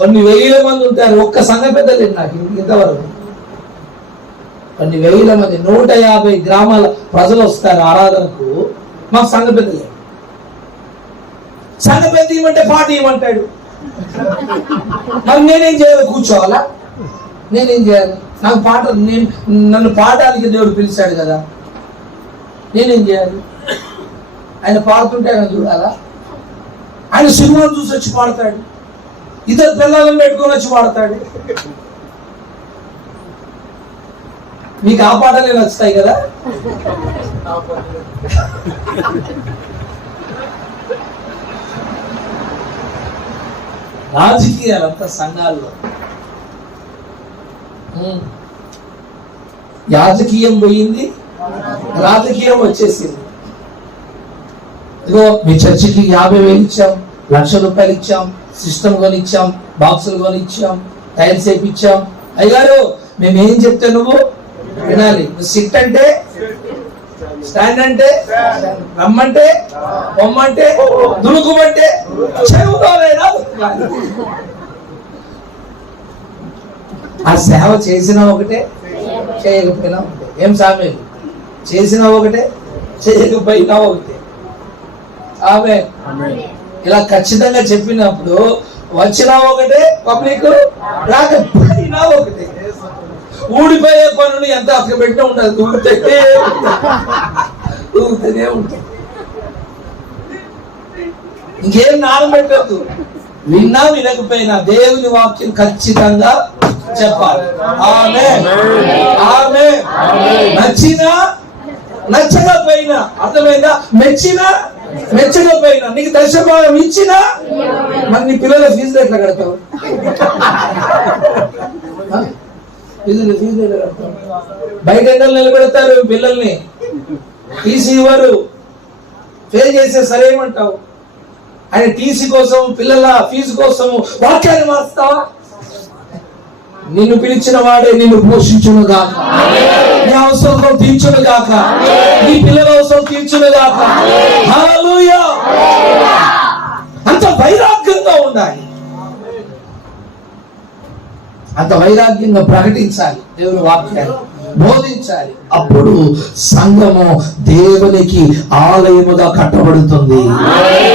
కొన్ని వేల మంది ఉంటారు. ఒక్క సంఘ పెద్ద లేదు నాకు ఇంతవరకు. కొన్ని వేల మంది, 150 గ్రామాల ప్రజలు వస్తారు ఆరాధనకు. మాకు సంఘ పెద్ద లేదు. సంఘ పెద్ద ఇవ్వమంటే పాట ఇవ్వమంటాడు. మరి నేనేం చేయాలి? కూర్చోవాలా? నేనేం చేయాలి? నాకు పాట, నన్ను పాడడానికి దేవుడు పిలిచాడు కదా, నేనేం చేయాలి? ఆయన పాడుతుంటే ఆయన చూడాలా? ఆయన సినిమాలు చూసి వచ్చి పాడతాడు, ఇద్దరు పిల్లలను పెట్టుకొని వచ్చి పాడతాడు. మీకు ఆ పాటలే నచ్చుతాయి కదా? రాజకీయాలంతా సంఘాల్లో రాజకీయం పోయింది, రాజకీయం వచ్చేసింది. ఇదిగో మీ చర్చికి 50,000 ఇచ్చాం, ₹1,00,000 ఇచ్చాం, సిస్టమ్ కొనిచ్చాం, బాక్సులు కొనిచ్చాం, టైల్స్ వేయించాం. అయ్యగారు మేమేం చెప్తే నువ్వు వినాలి. నువ్వు సిట్ అంటే స్టాండ్ అంటే, రమ్మంటే పొమ్మంటే, దులుకుమంటే చెవుకోలేదా? ఆ సేవ చేసినా ఒకటే, చేయకపోయినా ఒకటే. ఏం సామేలు? చేసినా ఒకటే, చేయకపోయినా ఒకటే. ఆమె ఇలా ఖచ్చితంగా చెప్పినప్పుడు వచ్చినా ఒకటే, పబ్లిక్ రాకపోయినా ఒకటే. ఊడిపోయే పనులు ఎంత అక్కడ పెట్టినా ఉండదు, ఊగుతూనే ఉంటుంది. ఇంకేం నానబెట్టద్దు. విన్నా వినకపోయినా దేవుని వాక్యం ఖచ్చితంగా చెప్పాలి. ఆమె నచ్చినా నచ్చకపోయినా, అర్థమైందా? మెచ్చకపోయినా, నీకు దశభాగం ఇచ్చినా, మరి నీ పిల్లల ఫీజులు ఎట్లా కడతావు? ఫీజులు ఎట్లా కడతావు? బయట ఎండలు నిలబెడతారు పిల్లల్ని, టీసీ ఇవ్వరు, ఫెయిల్ చేస్తే సరేమంటావు? ఆయన టీసీ కోసం, పిల్లల ఫీజు కోసం వాక్యాన్ని మార్చుతావా? నిన్ను పిలిచిన వాడే నిన్ను పోషించును గాక, నీ అవసరం తీర్చును గాక, నీ పిల్లల అవసరం తీర్చును గాక. హల్లెలూయా! అంత వైరాగ్యంగా ఉండాలి, అంత వైరాగ్యంగా ప్రకటించాలి, దేవుని వాక్యాన్ని బోధించాలి. అప్పుడు సంఘము దేవునికి ఆలయముగా కట్టబడుతుంది.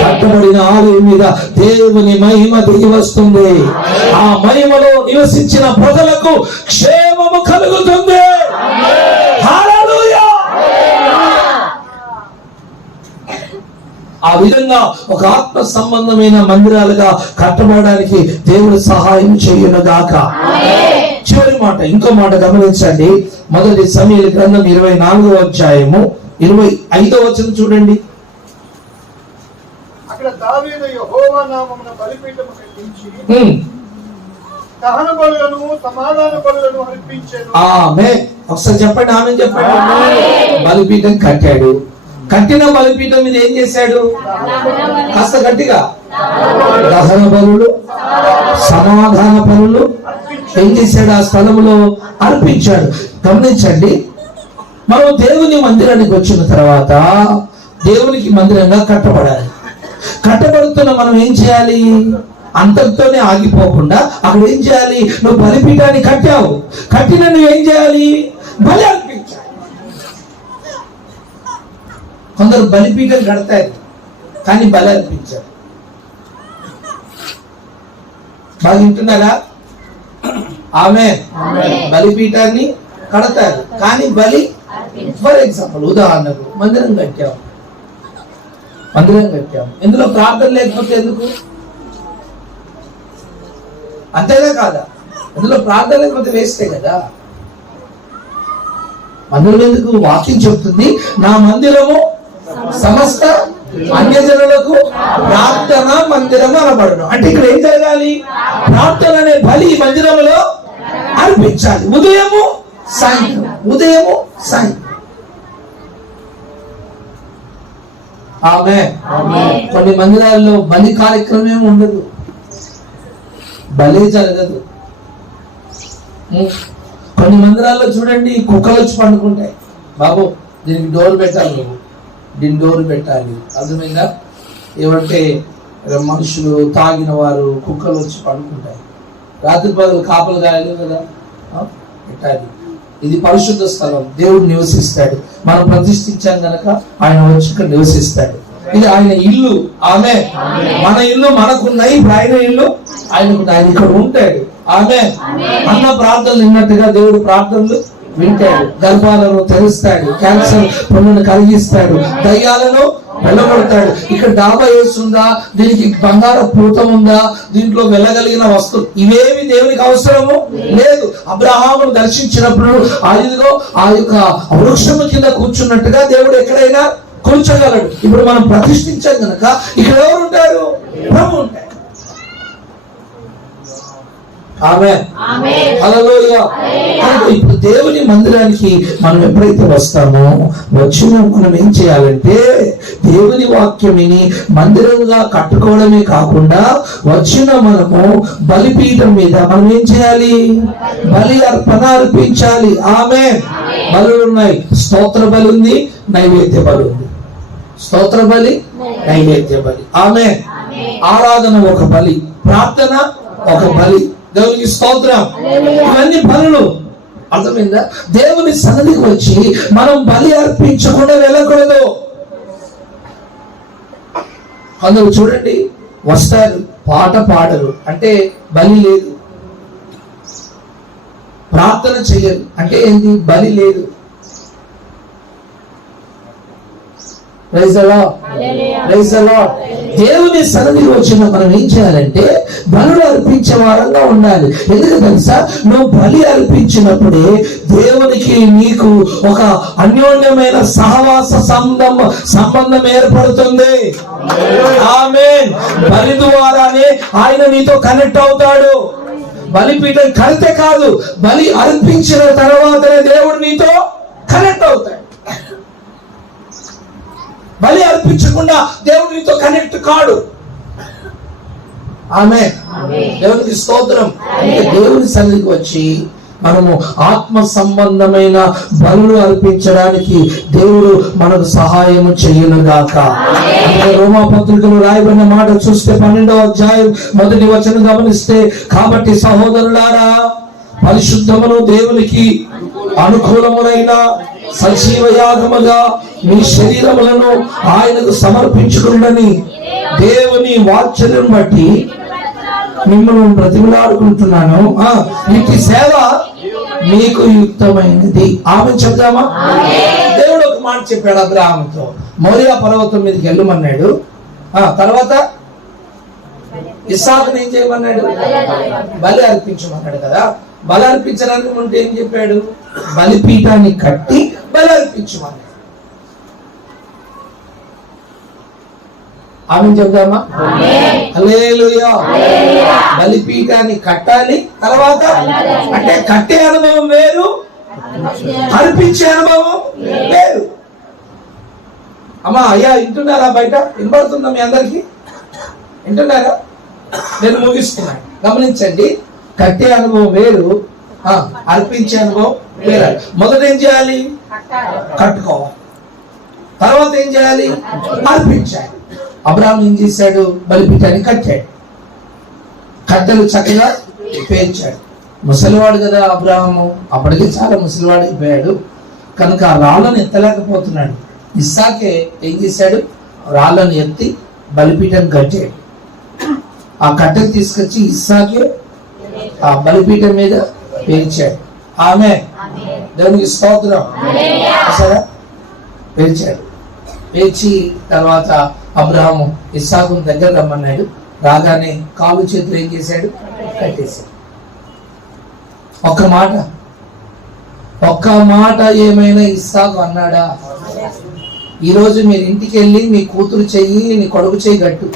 కట్టబడిన ఆలయం మీద దేవుని మహిమ దిగి వస్తుంది. ఆ మహిమలో నివసించిన ప్రజలకు క్షేమము కలుగుతుంది. హల్లెలూయా! ఆ విధంగా ఒక ఆత్మ సంబంధమైన మందిరాలుగా కట్టబడడానికి దేవుడు సహాయం చేయునుగాక. చివరి మాట, ఇంకో మాట గమనించండి. మొదటి సమూయేలు గ్రంథం 24వ అధ్యాయము 25వ వచనం చూడండి. అక్కడ దావీదు యెహోవా నామమున బలిపీఠము కట్టించి దహన బలులను సమాధాన బలులను అర్పించెను. ఆమేన్. ఒకసారి చెప్పండి, ఆమేన్ చెప్పండి. బలిపీఠం కట్టాడు. కట్టిన బలిపీఠం మీద ఏం చేశాడు? కాస్త గట్టిగా, దహన బలులు, సమాధాన బలులు ఏం చేశాడు? ఆ స్థలంలో అర్పించాడు. గమనించండి, మనం దేవుని మందిరానికి వచ్చిన తర్వాత దేవునికి మందిరంగా కట్టబడాలి. కట్టబడుతున్న మనం ఏం చేయాలి? అంతటితోనే ఆగిపోకుండా అక్కడ ఏం చేయాలి? నువ్వు బలిపీఠాన్ని కట్టావు, కట్టిన నువ్వు ఏం చేయాలి? బలి అర్పించాలి. కొందరు బలిపీఠం కడతారు కానీ బలి అర్పించారు. బాగా వింటున్నారా? ఆమె బలిపీఠాన్ని కడతారు కానీ బలి, ఫర్ ఎగ్జాంపుల్, ఉదాహరణకు మందిరం కట్టాం, ఎందులో ప్రార్థన లేకపోతే ఎందుకు? అంతేగా కాదా? అందులో ప్రార్థన లేకపోతే వేస్తే కదా. మందిరం ఎందుకు? వాక్యం చెప్తుంది, నా మందిరము సమస్త అన్యజనులకు ప్రార్థన మందిరము అనబడును. అంటే ఇక్కడ ఏం జరగాలి? ప్రార్థన అనే బలి మందిరంలో అర్పించాలి. ఉదయము సాయంత్రం. ఆమేన్. కొన్ని మందిరాల్లో బలి కార్యక్రమం ఉండదు, బలి జరగదు. కొన్ని మందిరాల్లో చూడండి, కుక్కలు వచ్చి పండుకుంటాయి. బాబు దీనికి డోర్ పెట్టాలి, నువ్వు దీని డోర్ పెట్టాలి. అర్థమైందా? ఏమంటే మనుషులు, తాగిన వారు, కుక్కలు వచ్చి పండుకుంటాయి. రాత్రి పగలు కాపలు కాయలు కదా, పెట్టాలి. ఇది పరిశుద్ధ స్థలం, దేవుడు నివసిస్తాడు. మనం ప్రతిష్ఠించాం గనక ఆయన వచ్చి ఇక్కడ నివసిస్తాడు. ఇది ఆయన ఇల్లు. ఆమె మన ఇల్లు మనకున్నాయి, ఇప్పుడు ఆయన ఇల్లు ఆయనకు, ఆయన ఇక్కడ ఉంటాడు. ఆమె అన్న ప్రార్థనలు విన్నట్టుగా దేవుడు ప్రార్థనలు వింటాడు. గర్భాలను తెరుస్తాడు, క్యాన్సర్ పనులను కలిగిస్తాడు, దయ్యాలను వెళ్ళగొడతాడు. ఇక్కడ డాబా వేస్తుందా, దీనికి బంగారం పూతం ఉందా, దీంట్లో వెళ్ళగలిగిన వస్తువు, ఇవేమి దేవునికి అవసరము లేదు. అబ్రహామును దర్శించినప్పుడు ఆ యొక్క వృక్షము కింద కూర్చున్నట్టుగా దేవుడు ఎక్కడైనా కూర్చోగలడు. ఇప్పుడు మనం ప్రతిష్ఠించాం కనుక ఇక్కడ ఎవరు ఉంటారు? ప్రభు ఉంటారు. ఆమేన్. హల్లెలూయా. ఇప్పుడు దేవుని మందిరానికి మనం ఎప్పుడైతే వస్తామో, వచ్చిన మనం ఏం చేయాలంటే దేవుని వాక్యం విని మందిరంగా కట్టుకోవడమే కాకుండా వచ్చిన మనము బలిపీఠం మీద మనం ఏం చేయాలి? బలి అర్పణ అర్పించాలి. ఆమేన్. బలులు ఉన్నాయి. స్తోత్ర బలి ఉంది, నైవేద్య బలి ఉంది. స్తోత్ర బలి, నైవేద్య బలి. ఆమేన్. ఆరాధన ఒక బలి, ప్రార్థన ఒక బలి. దేవునికి స్తోత్రం. ఇవన్నీ బలులు. అర్థమైందా? దేవుని సన్నిధికి వచ్చి మనం బలి అర్పించకుండా వెళ్ళకూడదు. అందరూ చూడండి, వస్తారు, పాట పాడరు అంటే బలి లేదు. ప్రార్థన చెయ్యరు అంటే ఏంటి? బలి లేదు. Praise the lord. Praise the Lord. దేవుని సన్నిధికి వచ్చిన మనం ఏం చేయాలంటే బలులు అర్పించే వారంగా ఉండాలి. ఎందుకు తెలుసా? నువ్వు బలి అర్పించినప్పుడే దేవునికి నీకు ఒక అన్యోన్యమైన సహవాస సంబంధం ఏర్పడుతుంది. ఆమేన్. బలి ద్వారానే ఆయన నీతో కనెక్ట్ అవుతాడు. బలిపీఠం కడితే కాదు, బలి అర్పించిన తర్వాతనే దేవుడు నీతో కనెక్ట్ అవుతాడు. బలి అర్పించకుండా దేవుడు నీతో కనెక్ట్ కాడు. ఆమేన్. దేవునికి స్తోత్రం. దేవుని సన్నిధికి వచ్చి మనము ఆత్మ సంబంధమైన బలులు అర్పించడానికి దేవుడు మనకు సహాయం చెయ్యునుగాక. రోమా పత్రికలో రాయబడిన మాట చూస్తే 12వ అధ్యాయం 1వ వచనం గమనిస్తే, కాబట్టి సహోదరులారా, పరిశుద్ధమును దేవునికి అనుకూలములైన సజీవ యాగముగా మీ శరీరములను ఆయనకు సమర్పించుకుండని దేవుని వాక్యం బట్టి మిమ్మల్ని బ్రతిమలాడుకుంటున్నాను. ఇట్టి సేవ మీకు యుక్తమైనది. ఆమె చెప్దామా? దేవుడు ఒక మాట చెప్పాడు అబ్రహాముతో, మోరియా పర్వతం మీదకి వెళ్ళమన్నాడు. తర్వాత ఇస్సాకుని ఏం చేయమన్నాడు? బలి అర్పించమన్నాడు కదా. బలి అర్పించడానికి ముందు ఏం చెప్పాడు? బలిపీఠాన్ని కట్టి బలి అర్పించమన్నాడు. ఆమె చెప్దామా? హల్లెలూయా. బలిపీఠాన్ని కట్టాలి. తర్వాత అంటే కట్టే అనుభవం వేరు, అర్పించే అనుభవం వేరు. అమ్మా అయ్యా వింటున్నారా? బయట వినపడుతుందా మీ అందరికి? వింటున్నారా? నేను ముగిస్తున్నాను, గమనించండి. కట్టే అనుభవం వేరు, అర్పించే అనుభవం వేరు. మొదట ఏం చేయాలి? కట్టుకోవాలి. తర్వాత ఏం చేయాలి? అర్పించాలి. అబ్రహాం ఏం చేశాడు? బలిపీఠాన్ని కట్టాడు. కట్టెలు చక్కగా పేర్చాడు. ముసలివాడు కదా అబ్రహాము, అప్పటికే చాలా ముసలివాడు అయిపోయాడు కనుక ఆ రాళ్ళను ఎత్తలేకపోతున్నాడు. ఇస్సాకే ఏం చేశాడు? రాళ్ళను ఎత్తి బలిపీఠాన్ని కట్టాడు. ఆ కట్టెలు తీసుకొచ్చి ఇస్సాకే ఆ బలిపీఠం మీద పేర్చాడు. ఆమె దేవునికి స్తోత్రం. సరే, పేర్చాడు. పేర్చి తర్వాత అబ్రహాము ఇస్సాకుని దగ్గర రమ్మన్నాడు. రాగానే కాలు చేతులు ఏం చేశాడు? కట్టేశాడు. ఒక్క మాట ఏమైనా ఇస్సాకు అన్నాడా? ఈరోజు మీరు ఇంటికి వెళ్ళి మీ కూతురు చెయ్యి, నీ కొడుకు చెయ్యి గట్టు.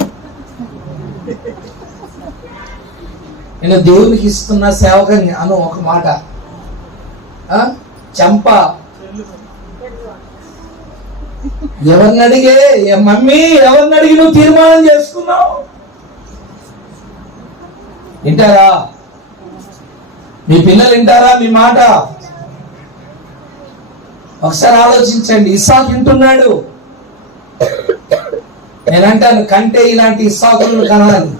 నేను దేవునికి ఇస్తున్న సేవకని అను ఒక మాట. చంప ఎవరిని అడిగే మమ్మీ, ఎవరిని అడిగి నువ్వు తీర్మానం చేసుకున్నావు? వింటారా? మీ పిల్లలు వింటారా మీ మాట? ఒకసారి ఆలోచించండి. ఇస్సాకు వింటున్నాడు. నేనంటాను కంటే ఇలాంటి ఇస్సాకులను కనాలి.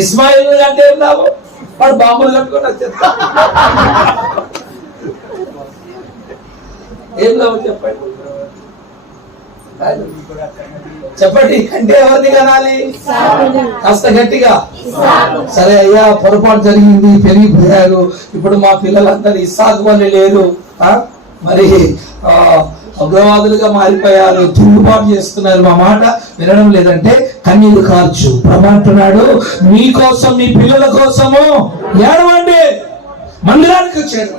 ఇస్మాయిల్ అంటే ఏం లాభం? వాడు బాంబులు కట్టుకొని వచ్చేస్తా. ఏం లాభం చెప్పండి? చెప్పండి, కంటే ఎవరిని కనాలి? కాస్త గట్టిగా. సరే అయ్యా, పొరపాటు జరిగింది, పెరిగిపోయారు. ఇప్పుడు మా పిల్లలందరూ ఇస్సాకు వల్ల లేరు. మరి ఉగ్రవాదులుగా మారిపోయారు, తిరుగుబాటు చేస్తున్నారు, మా మాట వినడం లేదంటే కన్నీరు కార్చు. ప్రభు అంటున్నాడు, మీకోసం మీ పిల్లల కోసము ఏడవండి, మందిరానికి వచ్చేది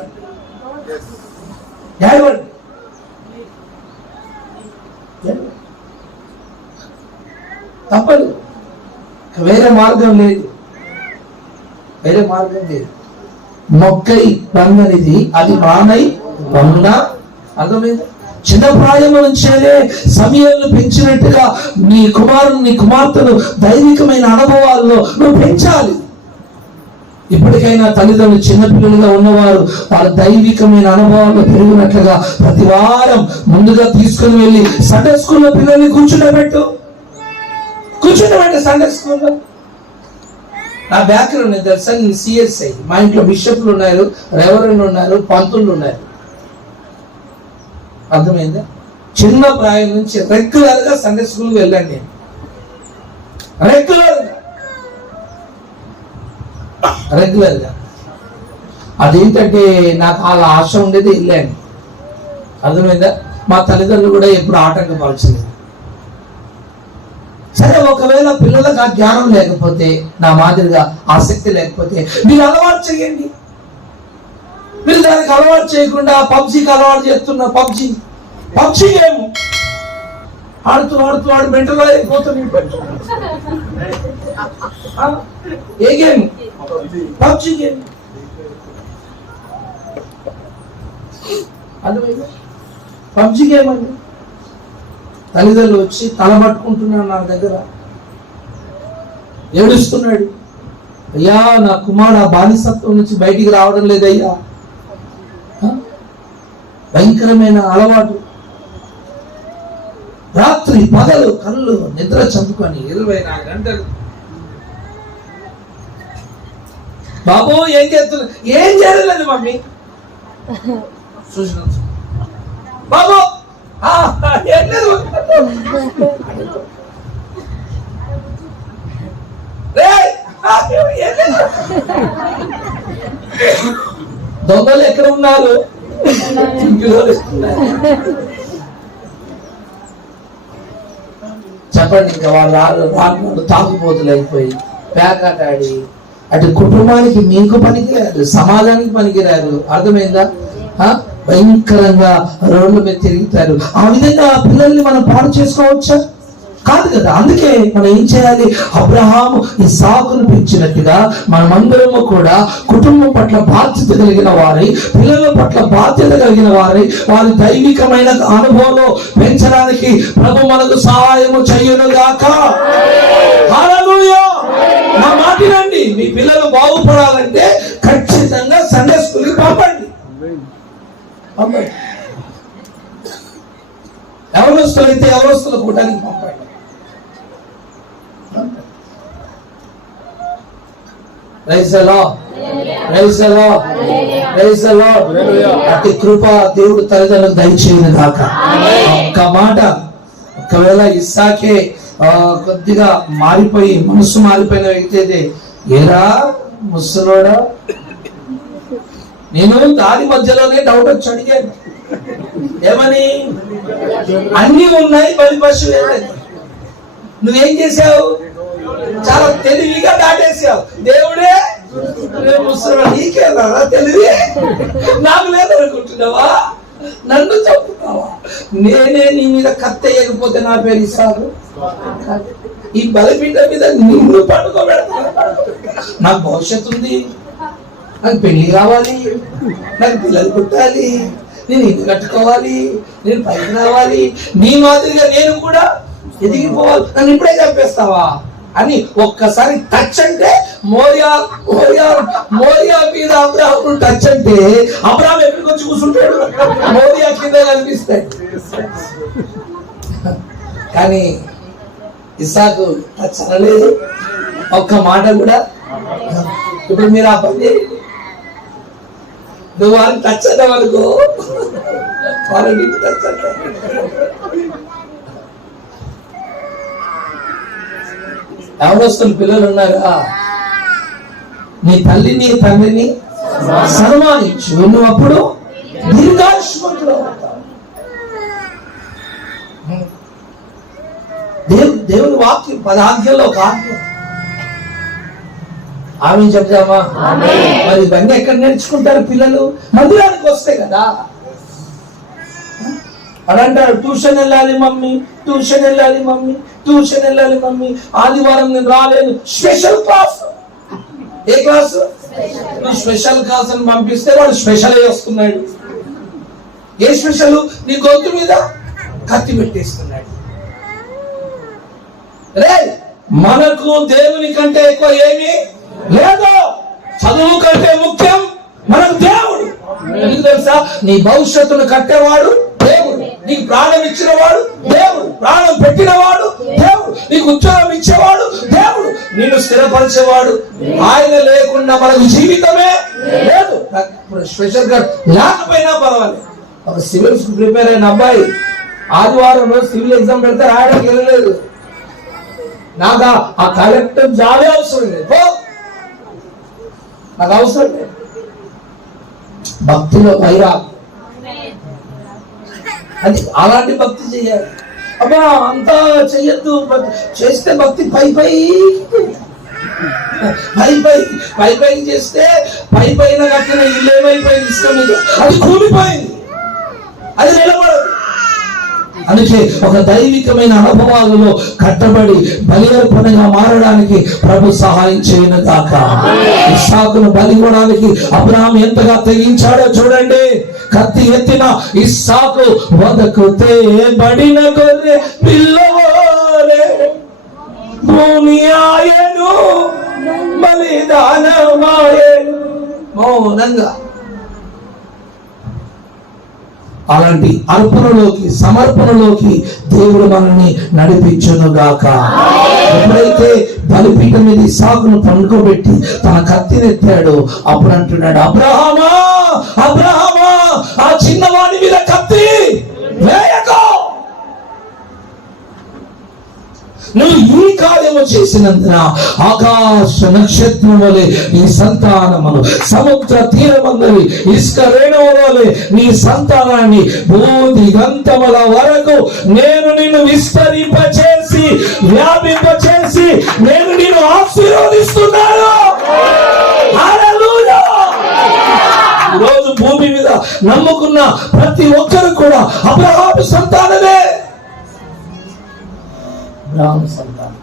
ఏడవండి. తప్పదు, వేరే మార్గం లేదు, వేరే మార్గం లేదు. మొక్కై బంగనిది అది మానై వంగ. అర్థమైంది? చిన్న ప్రాయం నుంచేనే సమయాలను పెంచినట్టుగా నీ కుమారుని నీ కుమార్తెను దైవికమైన అనుభవాల్లో నువ్వు పెంచాలి. ఇప్పటికైనా తల్లిదండ్రులు చిన్నపిల్లలుగా ఉన్నవారు వాళ్ళ దైవికమైన అనుభవాల్లో పెరిగినట్లుగా ప్రతి వారం ముందుగా తీసుకుని వెళ్ళి సండే స్కూల్లో పిల్లల్ని కూర్చుండబెట్టు సండే స్కూల్లో. నా బ్యాక్గ్రౌండ్ తెలుసా, నేను సిఎస్ఐ. మా ఇంట్లో బిషప్లు ఉన్నారు, రెవరెండ్లు ఉన్నారు, పంతులు ఉన్నారు. అర్థమైందా? చిన్న ప్రాయం నుంచి రెగ్యులర్ గా సండే స్కూల్కి వెళ్ళండి, రెగ్యులర్ గా. అదేంటంటే నాకు అలా ఆశ ఉండేది, వెళ్ళండి. అర్థమైందా? మా తల్లిదండ్రులు కూడా ఎప్పుడు ఆటంకపరచలేదు. సరే, ఒకవేళ పిల్లలకు ఆ జ్ఞానం లేకపోతే, నా మాదిరిగా ఆసక్తి లేకపోతే మీరు అలవాటు చేయండి. మీరు దానికి అలవాటు చేయకుండా పబ్జీకి అలవాటు చేస్తున్న పబ్జీ గేమ్ ఆడుతూ వాడు మెంటల్ అయిపోతుంది. ఏ గేమ్? PUBG game. అందువల్ల పబ్జీ గేమ్ అండి. తల్లిదండ్రులు వచ్చి తలబట్టుకుంటున్నాడు, నా దగ్గర ఏడుస్తున్నాడు, అయ్యా నా కుమారుడు ఆ బానిసత్వం నుంచి బయటికి రావడం లేదయ్యా. భయంకరమైన అలవాటు. రాత్రి పగలు కళ్ళు నిద్ర చంపుకొని 24 గంటలు. బాబు ఏం చేస్తున్నా? ఏం చేయలేదు మమ్మీ. చూసిన బాబు ఏం లేదు. దొంగలు ఎక్కడ ఉన్నారు? చెప్పండి. ఇంకా వాళ్ళు తాగుబోతులు అయిపోయి పేకాట ఆడి అటు కుటుంబానికి మీకు పనికిరారు, సమాజానికి పనికిరారు. అర్థమైందా? భయంకరంగా రోడ్ల మీద తిరుగుతారు. ఆ విధంగా పిల్లల్ని మనం పాడు చేసుకోవచ్చా? కాదు కదా. అందుకే మనం ఏం చేయాలి? అబ్రహాము ఇస్సాకును పెంచినట్టుగా మనమందరము కూడా కుటుంబం పట్ల బాధ్యత కలిగిన వారై, పిల్లల పట్ల బాధ్యత కలిగిన వారై, వారి దైవికమైన అనుభవంలో పెంచడానికి ప్రభు మనకు సహాయము చేయునుగాక. హల్లెలూయా. నా మాట వినండి. మీ పిల్లలు బాగుపడాలంటే ఖచ్చితంగా సండే స్కూల్కి పంపండి. ఎవరొస్తులు అయితే ఎవరొస్తులు కూటానికి పంపండి. అతి కృప దేవుడు తల్లిదండ్రులకు దయచేయను గాక. ఒక్క మాట, ఒకవేళ ఇస్సాకే కొద్దిగా మారిపోయి మనసు మారిపోయిన వ్యక్తి అయితే, ఏరా ముసలోడా, నేను దాని మధ్యలోనే డౌట్ వచ్చి అడిగాను, ఏమని? అన్ని ఉన్నాయి, బలి పశువు లేదు. నువ్వేం చేసావు? చాలా తెలివిగా దాటేసావు. దేవుడే నీకే కదా తెలివి, నాకు లేదనుకుంటున్నావా? నన్ను చంపుతావా? నేనే నీ మీద కత్తి వేయకపోతే నా పేరు ఇస్సాకు. ఈ బలిపీఠ మీద నిన్ను పట్టుకోబెడతా. నాకు భవిష్యత్తు ఉంది, నాకు పెళ్లి కావాలి, నాకు పిల్లలు పుట్టాలి, నేను ఇల్లు కట్టుకోవాలి, నేను పైకి రావాలి, నీ మాదిరిగా నేను కూడా ఎదిగిపోవాలి. నన్ను ఇప్పుడే చంపేస్తావా అని ఒక్కసారి టచ్ అంటే మోరియా మీద అబ్రాహాము టచ్ అంటే అబ్రాహాం ఎక్కడికి వచ్చి కూర్చుంటాడు? మోరియా కింద కనిపిస్తాడు. కానీ ఇస్సాకు టచ్ అనలేదు, ఒక్క మాట కూడా. ఇప్పుడు మీరు ఆ పని నువ్వు వారిని టచ్ అన్నావనుకో, వాళ్ళని టచ్ అంటారు. ఎవరొస్తున్న పిల్లలు ఉన్నారా? నీ తల్లిని తండ్రిని సన్మానించు, నువ్వు అప్పుడు దీర్ఘాయుష్మంతుడు అవుతావు. దేవుని వాక్యం 10 ఆజ్ఞల్లో ఒక ఆజ్ఞ. ఆమె చెప్తామా? మరి ఇవన్నీ ఎక్కడ నేర్చుకుంటారు పిల్లలు? మందిరానికి వస్తే కదా. అని అంటాడు, ట్యూషన్ వెళ్ళాలి మమ్మీ, ట్యూషన్ వెళ్ళాలి మమ్మీ, ట్యూషన్ వెళ్ళాలి మమ్మీ, ఆదివారం నేను రాలేను. Special class. ఏ క్లాసు? స్పెషల్ క్లాస్ అని పంపిస్తే వాడు స్పెషల్ అయ్యి వస్తున్నాడు. ఏ స్పెషల్? నీ గొంతు మీద కత్తి పెట్టేస్తున్నాడు. రే, మనకు దేవుని కంటే ఎక్కువ ఏమీ లేదు. చదువు కంటే ముఖ్యం మనకు దేవుడు. ఎందుకు తెలుసా? నీ భవిష్యత్తును కట్టేవాడు దేవుడు, నీకు ప్రాణం ఇచ్చిన వాడు దేవుడు, ప్రాణం పెట్టిన వాడు దేవుడు, నీకు ఉద్యోగం ఇచ్చేవాడు దేవుడు, నిన్ను స్థిరపరిచేవాడు. ఆయన లేకుండా మనకు జీవితమే లేదు. స్పెషల్ గా లేకపోయినా పర్వాలేదు. ఒక సివిల్స్ ప్రిపేర్ అయిన అబ్బాయి ఆదివారం రోజు సివిల్ ఎగ్జామ్ పెడితే రాయడానికి వెళ్ళలేదు. నాకు ఆ కలెక్టర్ జాబే అవసరం లేదు, నాకు అవసరం లేదు. భక్తిలో వైరాగ్యం, అది అలాంటి భక్తి చెయ్యాలి. అబ్బా అంతా చెయ్యొద్దు, చేస్తే భక్తి పై పైకి చేస్తే పైన కట్టిన ఇల్లు ఏమైపోయింది? ఇష్టం మీద అది కూలిపోయింది, అది నిలబడదు. అందుకే ఒక దైవికమైన అనుభవాలలో కట్టబడి బలి అర్పణగా మారడానికి ప్రభు సహాయం చేయను గాక. ఇస్సాకును బలి ఇవ్వడానికి అబ్రహాం ఎంతగా తెగించాడో చూడండి. కత్తి ఎత్తిన ఇస్సాకు వదకు తేబడిన గొర్రె పిల్లవోలే భూమి ఆయను బలిదానమాయెను. మౌనంగా అలాంటి అర్పణలోకి, సమర్పణలోకి దేవుడు మనల్ని నడిపించును గాక. ఎప్పుడైతే బలిపీఠం మీద ఇస్సాకును పండుకోబెట్టి తన కత్తినెత్తాడు, అప్పుడు అంటున్నాడు, అబ్రహామా అబ్రహామా, ఆ చిన్నవాడి మీద కత్తి వేయకో. నువ్వు ఈ కార్యము చేసినందున ఆకాశ నక్షత్రం వలె నీ సంతానమును, సముద్ర తీరమందరి ఇసుక రేణువుల వలె నీ సంతానాన్ని భూదిగంతముల వరకు నేను నిన్ను విస్తరింపచేసి వ్యాపింపచేసి నేను నిన్ను ఆశీర్వదిస్తున్నాను. హల్లెలూయా. ఈరోజు భూమి మీద నమ్ముకున్న ప్రతి ఒక్కరు కూడా అబ్రహాము సంతానమే. సంతానం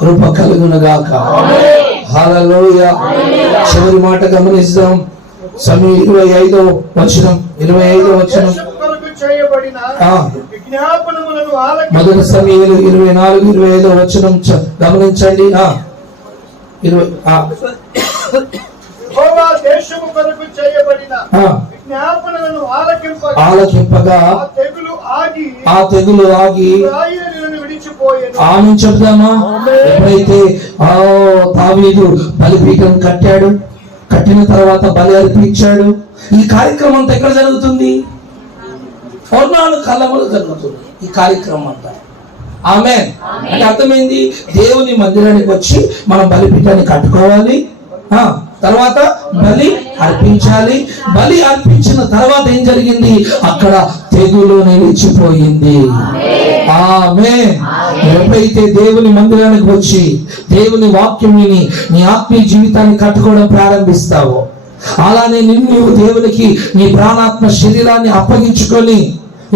కృప కలుగునుగాక. హల్లెలూయా. చివరి మాట గమనిద్దాం. సమయం 25వ వచనం. మొదటి సమయాలు 24, 25వ వచనం గమనించండి. ఆలకింపగా ఆ తెగులు ఆగి ఆమె చెప్దామా. ఎప్పుడైతే దావీదు బలిపీఠం కట్టాడు, కట్టిన తర్వాత బలి అర్పించాడు. ఈ కార్యక్రమం అంతా ఎక్కడ జరుగుతుంది? పౌర్ణాలు కళ్ళములు జరుగుతుంది ఈ కార్యక్రమం అంతా. ఆమేన్. అంటే అర్థమైంది, దేవుని మందిరానికి వచ్చి మనం బలిపీఠాన్ని కట్టుకోవాలి, తర్వాత బలి అర్పించాలి. బలి అర్పించిన తర్వాత ఏం జరిగింది? అక్కడ తెగులు నిలిచిపోయింది. ఆమేన్. ఎప్పుడైతే దేవుని మందిరానికి వచ్చి దేవుని వాక్యం విని నీ ఆత్మీయ జీవితాన్ని కట్టుకోవడం ప్రారంభిస్తావో, అలానే నిన్ను దేవునికి నీ ప్రాణాత్మ శరీరాన్ని అప్పగించుకొని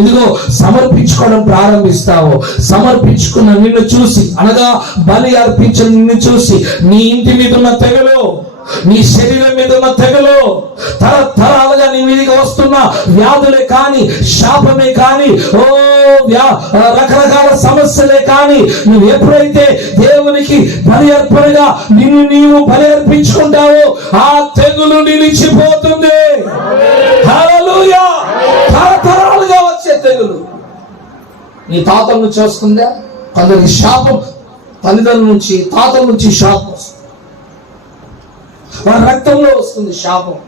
ఇదిగో సమర్పించుకోవడం ప్రారంభిస్తావు. సమర్పించుకున్న నిన్ను చూసి, అనగా బలి అర్పించిన నిన్ను చూసి నీ ఇంటి మీద ఉన్న తెగలు, నీ శరీరం మీద ఉన్న తెగలు, తరతరాలుగా నీ మీదకి వస్తున్న వ్యాధులే కానీ, శాపమే కానీ, రకరకాల సమస్యలే కానీ, నువ్వు ఎప్పుడైతే దేవునికి బలి అర్పణగా నిన్ను నీవు బలి అర్పించుకుంటావో ఆ తెగులు నిలిచిపోతుంది. హల్లెలూయా. తరతరాలుగా వచ్చే తెగులు నీ తాతల నుంచి వస్తుందా? కొందరికి శాపం తల్లిదండ్రుల నుంచి, తాతల నుంచి శాపం వస్తుంది, మన రక్తంలో వస్తుంది శాపం.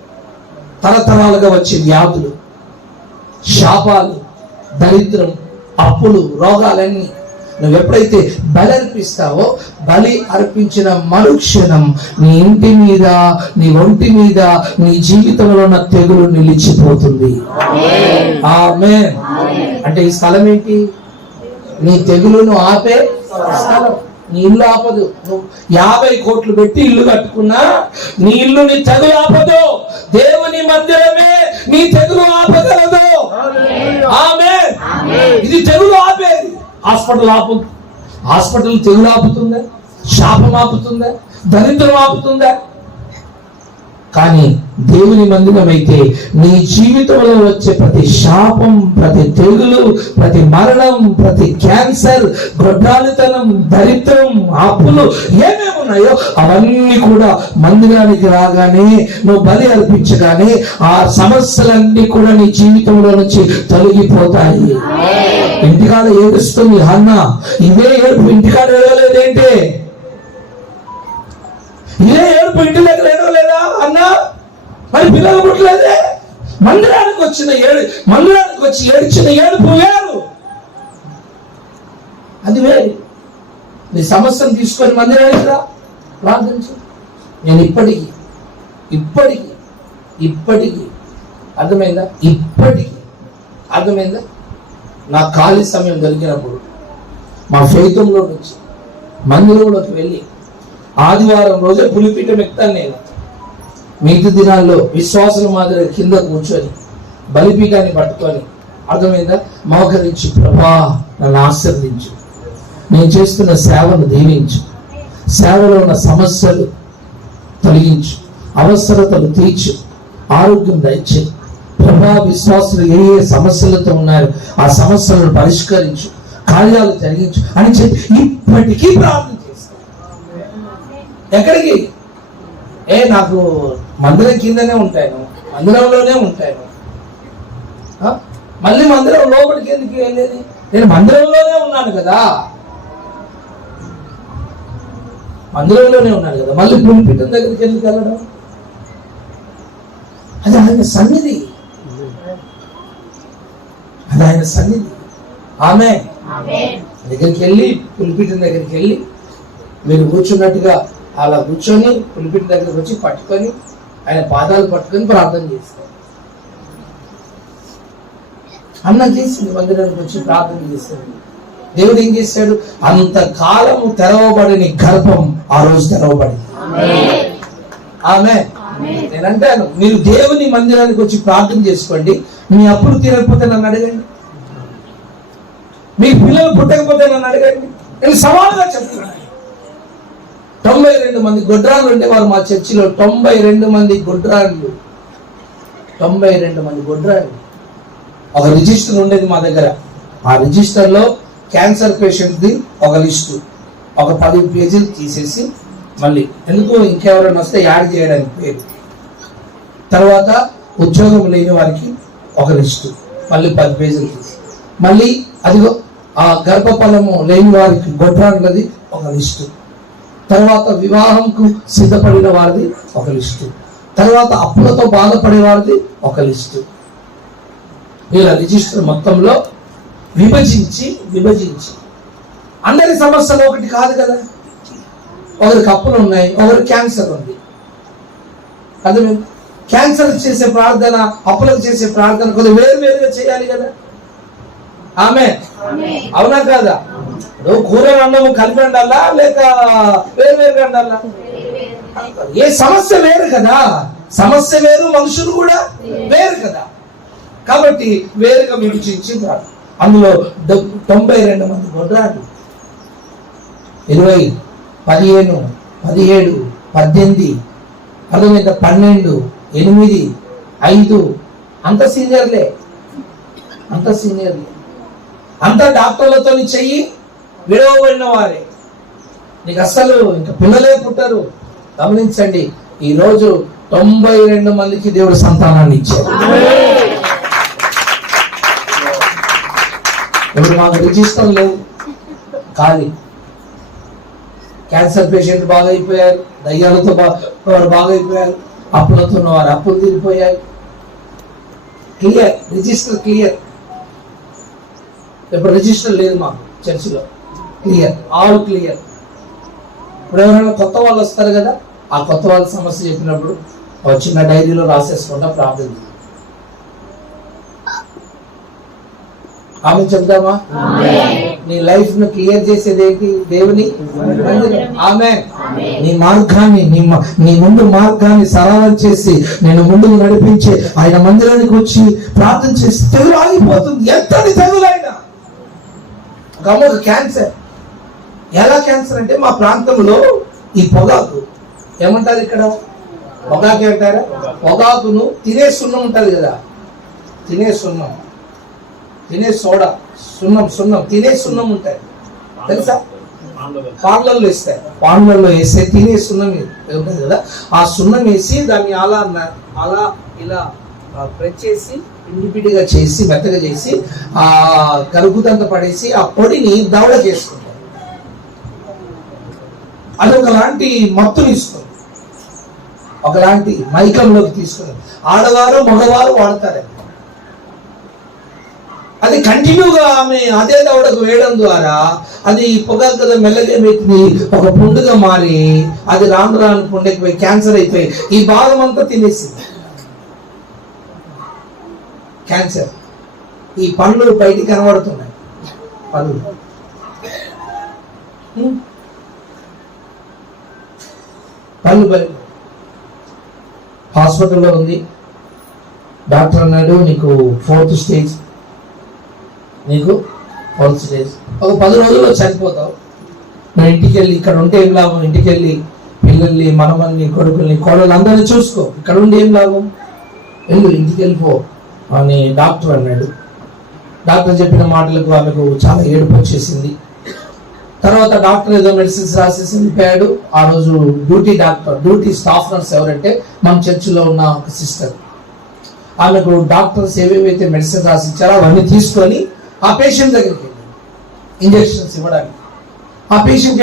తరతరాలుగా వచ్చే వ్యాధులు, శాపాలు, దరిద్రం, అప్పులు, రోగాలన్నీ నువ్వు ఎప్పుడైతే బలి అర్పిస్తావో, బలి అర్పించిన మరుక్షణం నీ ఇంటి మీద, నీ ఒంటి మీద, నీ జీవితంలో ఉన్న తెగులు నిలిచిపోతుంది. ఆమేన్. అంటే ఈ స్థలం ఏంటి? నీ తెగులును ఆపే స్థలం. నీ ఇల్లు ఆపదు. నువ్వు 50 కోట్లు పెట్టి ఇల్లు కట్టుకున్నా నీ ఇల్లు నీ తెగులు ఆపదు. దేవుని మందిరమే నీ తెగులు ఆపగలదు. ఆమేన్. ఇది తెగులు ఆపేది. హాస్పిటల్ ఆపు. హాస్పిటల్ తెగులు ఆపుతుందా? శాపం ఆపుతుందా? దరిద్రం ఆపుతుందా? కానీ దేవుని మందిరం అయితే నీ జీవితంలో వచ్చే ప్రతి శాపం, ప్రతి తెగులు, ప్రతి మరణం, ప్రతి క్యాన్సర్, గొడ్రాలితనం, దరిద్రం, అప్పులు ఏమేమి ఉన్నాయో అవన్నీ కూడా మందిరానికి రాగానే, నువ్వు బలి అర్పించగానే ఆ సమస్యలన్నీ కూడా నీ జీవితంలో నుంచి తొలగిపోతాయి. ఇంటికాడ ఏడుస్తుంది హన్న. ఇదే ఏడుపు ఇంటికాడ ఏడవలేదేంటి? ఇదే ఏడుపు ఇంటి దగ్గర ఏడవలేదా అన్నా? మరి పిల్లలు పుట్టలేదే? మందిరానికి వచ్చి ఏడ్చిన ఏడుపు వేరు. అది వేరు. నీ సమస్యను తీసుకొని మందిరానికి రా, ప్రార్థించు. నేను ఇప్పటికీ అర్థమైందా? అర్థమైందా? నా ఖాళీ సమయం దొరికినప్పుడు మా ఫైతంలో నుంచి మందిరంలోకి వెళ్ళి ఆదివారం రోజే పులిపీఠం ఎక్కుతాను. నేను మిగతా దినాల్లో విశ్వాసుల మాదిరి కింద కూర్చొని బలిపీఠాన్ని పట్టుకొని, అర్థమైందా, మోకరించి, ప్రభా నన్ను ఆశీర్వదించు, నేను చేస్తున్న సేవను దీవించు, సేవలో ఉన్న సమస్యలు తొలగించు, అవసరతలు తీర్చు, ఆరోగ్యం దయచే ప్రభా. విశ్వాసులు ఏ సమస్యలతో ఉన్నారు ఆ సమస్యలను పరిష్కరించు, కార్యాలు జరిగించు అని చెప్పి ఇప్పటికీ ప్రార్థన చేస్తాను. ఎక్కడికి? నాకు మందిరం కిందనే ఉంటాను, మందిరంలోనే ఉంటాను. మళ్ళీ మందిరం లోపలికి ఎందుకు వెళ్ళేది? నేను మందిరంలోనే ఉన్నాను కదా, మళ్ళీ పులిపీఠం దగ్గరికి ఎందుకు వెళ్ళడం? అది ఆయన సన్నిధి. ఆమె దగ్గరికి వెళ్ళి, పులిపీఠం దగ్గరికి వెళ్ళి మీరు కూర్చున్నట్టుగా అలా కూర్చొని పులిపీఠం దగ్గరికి వచ్చి పట్టుకొని ఆయన పాదాలు పట్టుకొని ప్రార్థన చేస్తారు. అన్న చేసింది, మందిరానికి వచ్చి ప్రార్థన చేస్తాడు. దేవుడు ఏం చేశాడు? అంతకాలము తెరవబడిన గర్భం ఆ రోజు తెరవబడింది. ఆమె నేనంటాను, మీరు దేవుని మందిరానికి వచ్చి ప్రార్థన చేసుకోండి. మీ అప్పులు తీరకపోతే నన్ను అడగండి, మీ పిల్లలు పుట్టకపోతే నన్ను అడగండి. నేను సవాలుగా చెప్తున్నాను. 92 మంది గొడ్రాళ్ళు ఉండేవారు మా చర్చిలో. 92 మంది గొడ్రాళ్ళు. ఒక రిజిస్టర్ ఉండేది మా దగ్గర. ఆ రిజిస్టర్లో క్యాన్సర్ పేషెంట్ది ఒక లిస్టు, ఒక 10 పేజీలు తీసేసి, మళ్ళీ ఎందుకు ఇంకెవరైనా వస్తే యాడ్ చేయడానికి పేరు, తర్వాత ఉద్యోగం లేని వారికి ఒక లిస్టు, మళ్ళీ 10 పేజీలు తీసి, మళ్ళీ అదిగో ఆ గర్భఫలము లేని వారికి గొడ్రాళ్ళది ఒక లిస్టు, తర్వాత వివాహంకు సిద్ధపడిన వారిది ఒక లిస్టు, తర్వాత అప్పులతో బాధపడే వారిది ఒక లిస్టు. ఇలా రిజిస్టర్ మొత్తంలో విభజించి అందరి సమస్యలు ఒకటి కాదు కదా. ఒకరికి అప్పులు ఉన్నాయి, ఒకరికి క్యాన్సర్ ఉంది. అదే క్యాన్సర్ చేసే ప్రార్థన, అప్పులకు చేసే ప్రార్థన కొద్దిగా వేరుగా చేయాలి కదా. ఆమె అవునా కాదా? కూర అన్నము కలిపి ఉండాలా లేక వేరుగా ఉండాలా? ఏ సమస్య వేరు కదా, సమస్య వేరు, మనుషులు కూడా వేరు కదా. కాబట్టి వేరుగా విభజించి అందులో 92 మంది గొడ్రాళ్ళు, 20, 15, 17, 18, అర్థమైందా, 12, 8, 5 అంత సీనియర్లే, అంత డాక్టర్లతో చెయ్యి విడవబడిన వారే. నీకు అస్సలు ఇంకా పిల్లలే పుట్టారు. గమనించండి, ఈరోజు 92 మందికి దేవుడు సంతానాన్ని ఇచ్చాడు. ఇప్పుడు మాకు రిజిస్టర్ లేవు, ఖాళీ. క్యాన్సర్ పేషెంట్ బాగా అయిపోయారు, దయ్యాలతో బాగా అయిపోయారు, అప్పులతో వారు అప్పులు తీరిపోయాయి. Clear, register clear. ఇప్పుడు రిజిస్టర్ లేదు మాకు చర్చిలో. Clear, all clear. ఇప్పుడు ఎవరైనా కొత్త వాళ్ళు వస్తారు కదా, ఆ కొత్త వాళ్ళ సమస్య చెప్పినప్పుడు ఒక చిన్న డైరీలో రాసేసుకుంటా ప్రార్థన చేయాలి. ఆమె చెప్దామా? నీ లైఫ్ ను క్లియర్ చేసేది ఏంటి? దేవుని మందిరం. ఆమె నీ మార్గాన్ని నీ ముందు మార్గాన్ని సరళం చేసి నేను ముందుకు నడిపించి ఆయన మందిరానికి వచ్చి ప్రార్థన చేసి తెగులు ఆగిపోతుంది. ఎంతటి తెగులైనా. ఒక క్యాన్సర్. ఎలా క్యాన్సర్ అంటే మా ప్రాంతంలో ఈ పొగాకు ఏమంటారు, ఇక్కడ పొగాకు అంటారా? పొగాకును తినే సున్నం ఉంటుంది కదా, తినే సున్నం, తినే సోడా, సున్నం తినే సున్నం ఉంటాయి తెలుసా? పాన్లలో ఇస్తాయి, పాన్లలో వేస్తే తినే సున్నం ఉంటుంది కదా, ఆ సున్నం వేసి దాన్ని అలా ఇలా ప్రెస్ చేసి ఇండిపిడిగా చేసి మెత్తగా చేసి ఆ కరుగుతంత పడేసి ఆ పొడిని దవడ చేసుకుంటారు. అది ఒకలాంటి మత్తుని ఇస్తుంది, ఒకలాంటి మైకంలోకి తీసుకుని ఆడవారు మగవారు వాడతారు. అది కంటిన్యూగా ఆమె అదే దవడకు వేయడం ద్వారా అది పొగాకు కదా మెల్లగా మెత్తి ఒక పుండుగా మారి అది రాను రాను పుండెక్కిపోయి క్యాన్సర్ అయిపోయి ఈ భాగం అంతా తినేసింది. క్యాన్సర్. ఈ పళ్ళు బయటికి కనబడుతున్నాయి, పళ్ళు. పళ్ళు బయట హాస్పిటల్లో ఉంది. డాక్టర్ అన్నాడు నీకు 4th స్టేజ్, నీకు 4th స్టేజ్, ఒక 10 రోజుల్లో చనిపోతావు. నువ్వు ఇంటికి వెళ్ళి, ఇక్కడ ఉంటే ఏం లాభం? ఇంటికి వెళ్ళి పిల్లల్ని, మనమల్ని, కొడుకుల్ని, కోడలు అందరినీ చూసుకో. ఇక్కడ ఉండి ఏం లాభం? వెళ్ళు, ఇంటికి వెళ్ళిపో అని డాక్టర్ అన్నాడు. డాక్టర్ చెప్పిన మాటలకు ఆమెకు చాలా ఏడుపు వచ్చేసింది. తర్వాత డాక్టర్ ఏదో మెడిసిన్స్ రాసేసి వెళ్ళిపోయాడు. ఆ రోజు డ్యూటీ స్టాఫ్ నర్స్ ఎవరంటే మన చర్చిలో ఉన్న ఒక సిస్టర్. ఆమెకు డాక్టర్స్ ఏవేవైతే మెడిసిన్ రాసి ఇచ్చారో అవన్నీ తీసుకొని ఆ పేషెంట్ దగ్గరికి వెళ్ళి ఇంజెక్షన్స్ ఇవ్వడానికి. ఆ పేషెంట్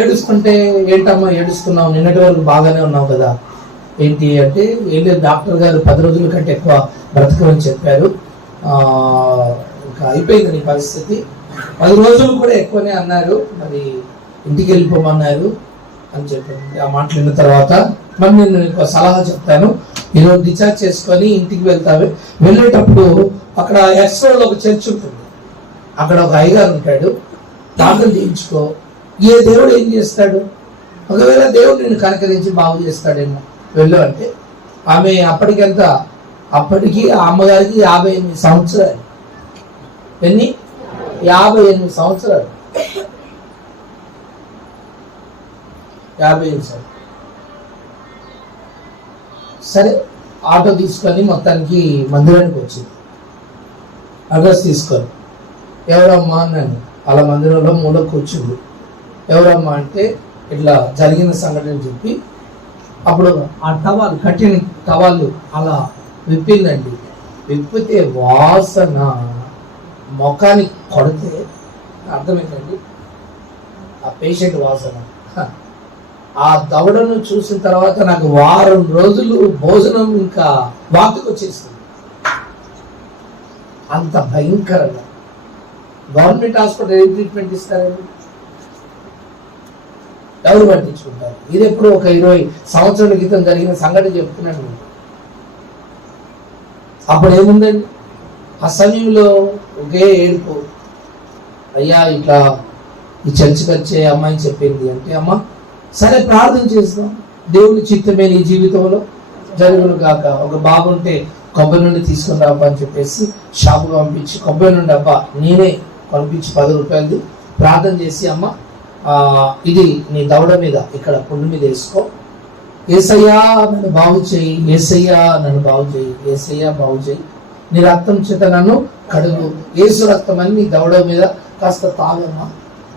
ఏడుస్తుంటే ఏంటమ్మా ఏడుస్తున్నావు, నిన్నటి వరకు బాగానే ఉన్నావు కదా, ఏంటి అంటే ఏం లేదు డాక్టర్ గారు 10 రోజుల కంటే ఎక్కువ బ్రతకమని చెప్పారు, ఇంకా అయిపోయింది నీ పరిస్థితి, 10 రోజులు కూడా ఎక్కువనే అన్నారు, మరి ఇంటికి వెళ్ళిపోమన్నారు అని చెప్పింది. ఆ మాటలు విన్న తర్వాత మరి నేను నీకు సలహా చెప్తాను, ఈరోజు డిశ్చార్జ్ చేసుకొని ఇంటికి వెళ్తావు. వెళ్ళేటప్పుడు అక్కడ ఎక్స్ట్రాలో ఒక చర్చ్ ఉంటుంది, అక్కడ ఒక అయ్యగారు ఉంటాడు, ప్రార్థన చేయించుకో. ఏ దేవుడు ఏం చేస్తాడు? ఒకవేళ దేవుడు నిన్ను కనకరించి బాగు చేస్తాడేమో, వెళ్ళు అంటే. ఆమె అప్పటికి ఆ అమ్మగారికి 58 సంవత్సరాలు. ఎన్ని? 58 సంవత్సరాలు. 58 సంవత్సరాలు. సరే, ఆటో తీసుకొని మొత్తానికి మందిరానికి వచ్చింది. అడ్రస్ తీసుకొని ఎవరమ్మా అన్నాను. వాళ్ళ మందిరంలో మూల కూర్చుంది. ఎవరమ్మా అంటే ఇట్లా జరిగిన సంఘటన చెప్పి అప్పుడు ఆ కట్టిన టవాళ్ళు అలా విప్పిందండి. విప్పితే వాసన ముఖానికి కొడితే అర్థమైందండి ఆ పేషెంట్ వాసన. ఆ దవడను చూసిన తర్వాత నాకు వారం రోజులు భోజనం ఇంకా వాంతికి వచ్చేస్తుంది, అంత భయంకరంగా. గవర్నమెంట్ హాస్పిటల్ ఏం ట్రీట్మెంట్ ఇస్తారండి? ఎవరు పట్టించుకుంటారు? ఇది ఎప్పుడు ఒక 20 సంవత్సరాల క్రితం జరిగిన సంఘటన చెప్తున్నాను. అప్పుడు ఏముందండి? ఆ సమయంలో ఒకే ఏడుపు, అయ్యా ఇట్లా ఈ చర్చికి వచ్చే అమ్మాయిని చెప్పింది అంటే, అమ్మ సరే ప్రార్థన చేస్తాం, దేవుని చిత్తమే నీ జీవితంలో జరుగును కాక. ఒక బాబు ఉంటే కొబ్బరి నుండి తీసుకుని రాబ్బా అని చెప్పేసి షాపుకి పంపించి కొబ్బరి నుండి అబ్బా నేనే పంపించి 10 రూపాయలది ప్రార్థన చేసి, అమ్మ ఇది నీ దవడ మీద ఇక్కడ పుండు మీద వేసుకో, ఏసయ్యా నన్ను బాగు చేయి, ఏసయ్యా నన్ను బాగు చేయి, ఏసయ్యా బాగు చేయి, నీ రక్తం చేత నన్ను కడుగు, ఏసు రక్తం అని నీ దవడ మీద కాస్త తాగమ్మా,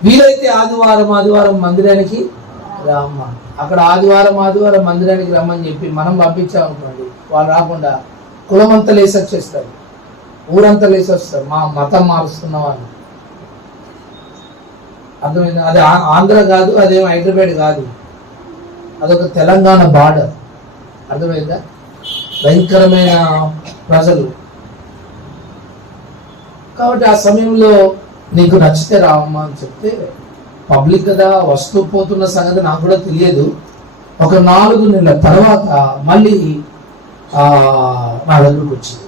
వీలైతే ఆదివారం మందిరానికి రామ్మా. అక్కడ ఆదివారం మందిరానికి రమ్మని చెప్పి మనం పంపించామనుకోండి, వాళ్ళు రాకుండా కులమంతా లేసి వచ్చేస్తారు, ఊరంతా లేసి వస్తారు, మా మతం మారుస్తున్న వాళ్ళు. అర్థమైంది? అది ఆంధ్ర కాదు, అదేం హైదరాబాద్ కాదు, అదొక తెలంగాణ బార్డర్. అర్థమైందా? భయంకరమైన ప్రజలు. కాబట్టి ఆ సమయంలో నీకు నచ్చితే రావమ్మా అని చెప్తే, పబ్లిక్ కదా, వస్తూ పోతున్న సంగతి నాకు కూడా తెలియదు. ఒక 4 నెలల తర్వాత మళ్ళీ నా దగ్గరకు వచ్చింది.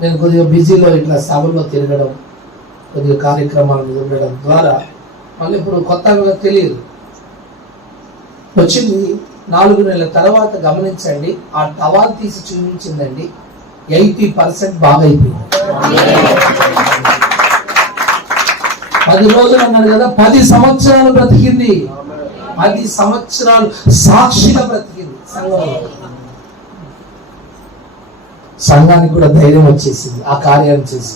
నేను కొద్దిగా బిజీలో ఇట్లా సభల్లో తిరగడం, కొద్దిగా కార్యక్రమాలు ఉండడం ద్వారా మళ్ళీ ఇప్పుడు కొత్తగా తెలియదు. వచ్చింది 4 నెలల తర్వాత గమనించండి, ఆ టవాల్ తీసి చూపించిందండి, 80% బాగా అయిపోయింది. 10 రోజులు అన్నాడు కదా, 10 సంవత్సరాలు బ్రతికింది. 10 సంవత్సరాలు సాక్షిగా బ్రతికింది సంఘంలో. సంఘానికి కూడా ధైర్యం వచ్చేసింది ఆ కార్యాన్ని చేసి.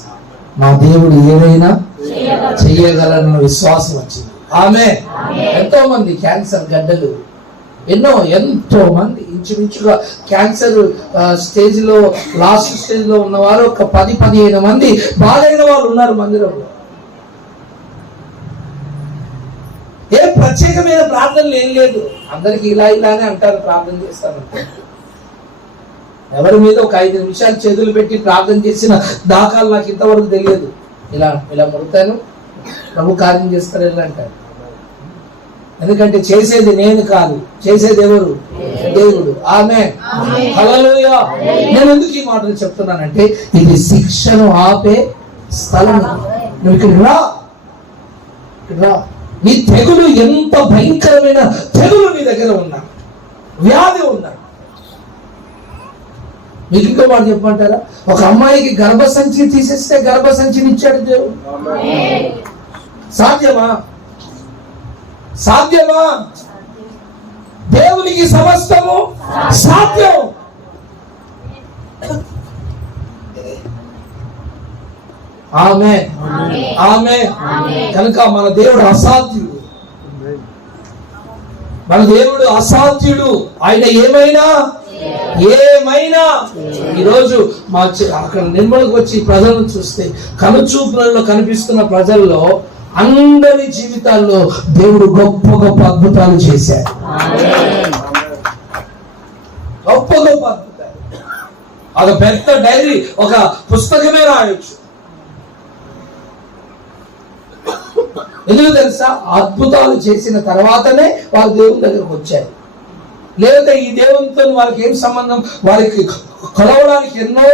నా దేవుడు ఏదైనా చేయగలరన్న విశ్వాసం వచ్చింది. ఆమె ఎంతో మంది క్యాన్సర్ గడ్డలు, ఎంతో మంది ఇంచుమించుగా క్యాన్సర్ స్టేజ్ లో, లాస్ట్ స్టేజ్ లో ఉన్నవారు ఒక 10-15 మంది బాగైన వాళ్ళు ఉన్నారు మందిరంలో. ఏ ప్రత్యేకమైన ప్రార్థనలు ఏం లేదు, అందరికి ఇలానే అంటారు, ప్రార్థన చేస్తారంటే. ఎవరి మీద ఒక 5 నిమిషాలు చేతులు పెట్టి ప్రార్థన చేసిన దాఖలు నాకు ఇంతవరకు తెలియదు. ఇలా ముడతాను, ప్రభు కార్యం చేస్తారు ఇలా అంటారు. ఎందుకంటే చేసేది నేను కాదు, చేసేది ఎవరు? దేవుడు. ఆమేన్, హల్లెలూయా. నేను ఎందుకు ఈ మాటలు చెప్తున్నానంటే, ఇది శిక్షను ఆపే స్థలం. నువ్వు ఇక్కడ రా. నీ తెగులు ఎంత భయంకరమైన తెగులు నీ దగ్గర ఉన్నా, వ్యాధి ఉన్నా. మీకు ఇంకో మాట చెప్పమంటారా? ఒక అమ్మాయికి గర్భసంచి తీసేస్తే గర్భసంచిని ఇచ్చాడు దేవుడు. సాధ్యమా? దేవునికి సమస్తము సాధ్యం. ఆమేన్. కనుక మన దేవుడు అసాధ్యుడు. ఆయన ఏమైనా ఈరోజు మా అక్కడ నిర్మలకు వచ్చి ప్రజలను చూస్తే, కనుచూపులలో కనిపిస్తున్న ప్రజల్లో అందరి జీవితాల్లో దేవుడు గొప్ప గొప్ప అద్భుతాలు చేశాడు. గొప్ప గొప్ప అద్భుతాలు. ఒక పెద్ద డైరీ, ఒక పుస్తకమే రాయొచ్చు. ఎందుకు తెలుసా? అద్భుతాలు చేసిన తర్వాతనే వాళ్ళు దేవుని దగ్గరకు వచ్చారు. లేదా ఈ దేవునితో వాళ్ళకి ఏం సంబంధం? వారికి కొలవడానికి ఎన్నో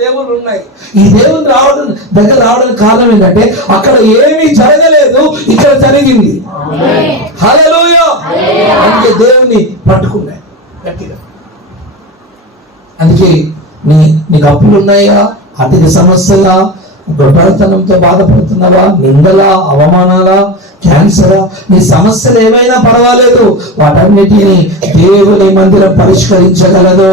దేవుళ్ళు ఉన్నాయి. ఈ దేవుని దగ్గర రావడానికి కారణం ఏంటంటే, అక్కడ ఏమీ జరగలేదు, ఇక్కడ జరిగింది. హల్లెలూయా. అందుకే దేవుని పట్టుకున్నాయి గట్టిగా. అందుకే నీకు అప్పులు ఉన్నాయా? ఆర్థిక సమస్యలా? గొప్పతనంతో బాధపడుతున్నావా? నిందలా? అవమానాలా? క్యాన్సరా? నీ సమస్యలు ఏమైనా పర్వాలేదు, వాటన్నిటిని దేవుని మందిరం పరిష్కరించగలదు.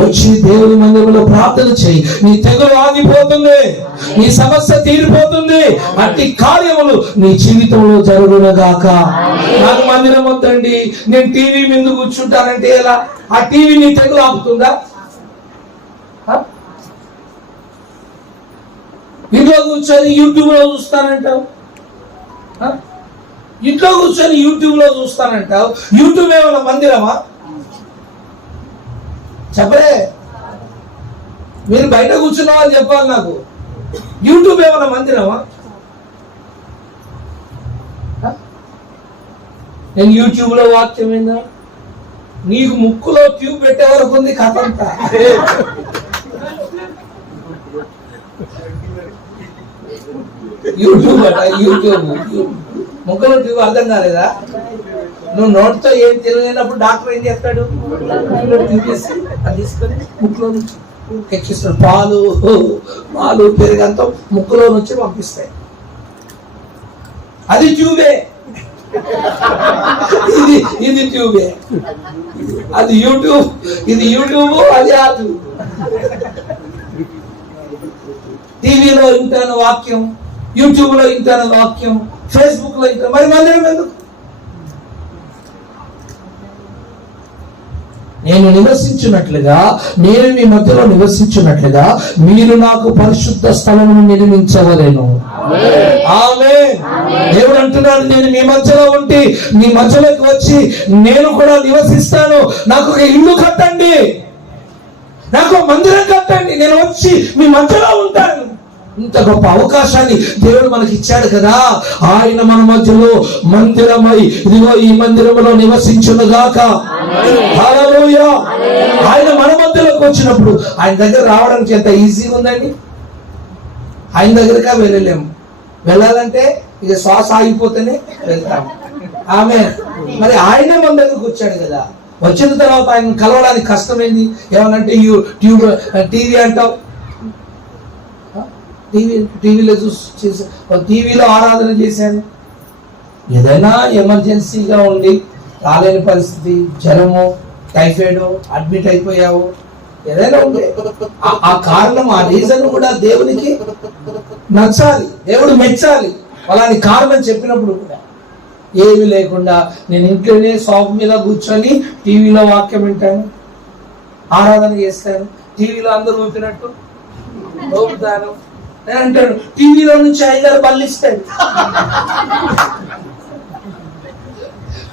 వచ్చి దేవుని మందిరంలో ప్రార్థన చేయి, నీ తెగులు ఆగిపోతుంది, నీ సమస్య తీరిపోతుంది. అట్టి కార్యములు నీ జీవితంలో జరుగునుగాక. నాకు మందిరం వద్దండి, నేను టీవీ ముందు కూర్చుంటానంటే ఎలా? ఆ టీవీ నీ తెగులు ఆపుతుందా? ఇంట్లో కూర్చొని యూట్యూబ్ లో చూస్తానంటావు. ఇంట్లో కూర్చొని యూట్యూబ్ లో చూస్తానంటావు. యూట్యూబ్ ఏమన్నా మందిరమా? చెప్పరే. మీరు బయట కూర్చున్న వాళ్ళు చెప్పాలి నాకు. యూట్యూబ్ ఏమన్నా మందిరమా? నేను యూట్యూబ్ లో వాక్యం ఏందా? నీకు ముక్కులో ట్యూబ్ పెట్టే వరకు ఉంది కథ అంతా. యూట్యూబ్ ముక్కులో ట్యూబ్ అర్థం కాలేదా? నువ్వు నోటితో ఏం తెలియనప్పుడు డాక్టర్ ఏం చేస్తాడు? అది తీసుకొని ముక్కులో నుంచి ఎక్కిస్తాడు. పాలు పెరుగంతా ముక్కులో నుంచి పంపిస్తాయి. అది ట్యూబే. ఇది ట్యూబే. అది యూట్యూబ్. ఇది యూట్యూబ్, అది ఆ ట్యూబ్. టీవీలో వింటాను వాక్యం, యూట్యూబ్ లో వింటాను వాక్యం, ఫేస్బుక్ లో వింటాను. మరి మందిరం ఎందుకు? నేను నివసించున్నట్లుగా, నేను మీ మధ్యలో నివసించున్నట్లుగా మీరు నాకు పరిశుద్ధ స్థలమును నిర్మించవలెను. ఆమేన్. దేవుడు అంటున్నాడు, నేను మీ మధ్యలో ఉండి మీ మధ్యలోకి వచ్చి నేను కూడా నివసిస్తాను. నాకు ఒక ఇల్లు కట్టండి, నాకు మందిరం కట్టండి, నేను వచ్చి మీ మధ్యలో ఉంటాను. ఇంత గొప్ప అవకాశాన్ని దేవుడు మనకి ఇచ్చాడు కదా. ఆయన మన మధ్యలో మందిరమై ఇదిగో ఈ మందిరంలో నివసించునుగాక. హల్లెలూయా. ఆయన మన మధ్యలోకి వచ్చినప్పుడు ఆయన దగ్గర రావడానికి ఎంత ఈజీగా ఉందండి. ఆయన దగ్గరగా వెళ్ళలేము. వెళ్ళాలంటే ఇక శ్వాస ఆగిపోతేనే వెళ్తాం. ఆమె మరి ఆయనే మన దగ్గరకు వచ్చాడు కదా. వచ్చిన తర్వాత ఆయన కలవడానికి కష్టమైంది. ఏమనంటే టీవీ అంటావు, టీవీలో టీవీలో ఆరాధన చేశాను. ఏదైనా ఎమర్జెన్సీగా ఉండి రాలేని పరిస్థితి, జ్వరము, టైఫాయిడ్, అడ్మిట్ అయిపోయావు, ఏదైనా ఉంటే ఆ కారణం, ఆ రీజన్ కూడా దేవునికి నచ్చాలి, దేవుడు మెచ్చాలి. అలాని కారణం చెప్పినప్పుడు కూడా ఏమి లేకుండా నేను ఇంట్లోనే సాఫ్ మీద కూర్చొని టీవీలో వాక్యం వింటాను, ఆరాధన చేస్తాను, టీవీలో అందరూ ఊపినట్టు ఊపుతాను. నేను అంటాను టీవీలో నుంచి 5-6 బళ్ళు ఇస్తాడు,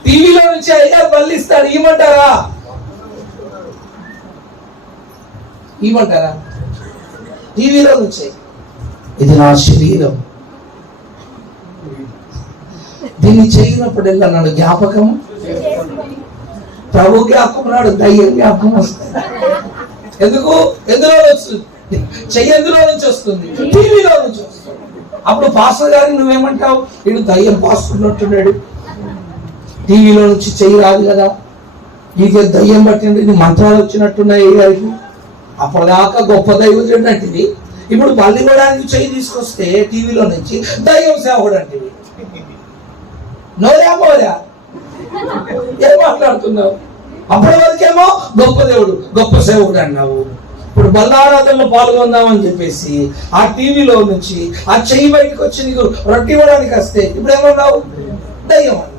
టీవీలో నుంచి 5-6 బళ్ళు ఇస్తాడు. ఇవ్వమంటారా? టీవీలో నుంచి ఇది నా శరీరం, దీన్ని చేయనప్పుడల్లా నన్ను జ్ఞాపకం, ప్రభు జ్ఞాపకం నాడు దయ్యం జ్ఞాపకం వస్తుంది. ఎందుకు? ఎందులో వస్తుంది? చెయ్యందులో నుంచి వస్తుంది, టీవీలో నుంచి వస్తుంది. అప్పుడు పాస్టర్ గారిని నువ్వేమంటావు? వీడు దయ్యం పాస్తున్నట్టున్నాడు, టీవీలో నుంచి చెయ్యి రాదు కదా, నీకే దయ్యం పట్టింది, నీ మంత్రాలు వచ్చినట్టున్నాయి గారికి. అప్పటిదాకా గొప్ప దైవజుడు అంటివి, ఇప్పుడు బల్లి కూడా చెయ్యి తీసుకొస్తే టీవీలో నుంచి దయ్యం సేవకుడు అంటివి. నోరా మోరా ఏం మాట్లాడుతున్నావు? అప్పటి వరకేమో గొప్ప దేవుడు, గొప్ప సేవకుడు అన్నావు. ఇప్పుడు బల్లారాధనలో పాల్గొందామని చెప్పేసి ఆ టీవీలో నుంచి ఆ చెయ్యి బయటకు వచ్చి నీకు రొట్టె ఇవ్వడానికి వస్తే ఇప్పుడు ఏమన్నావు? దయ్యం అన్నావు.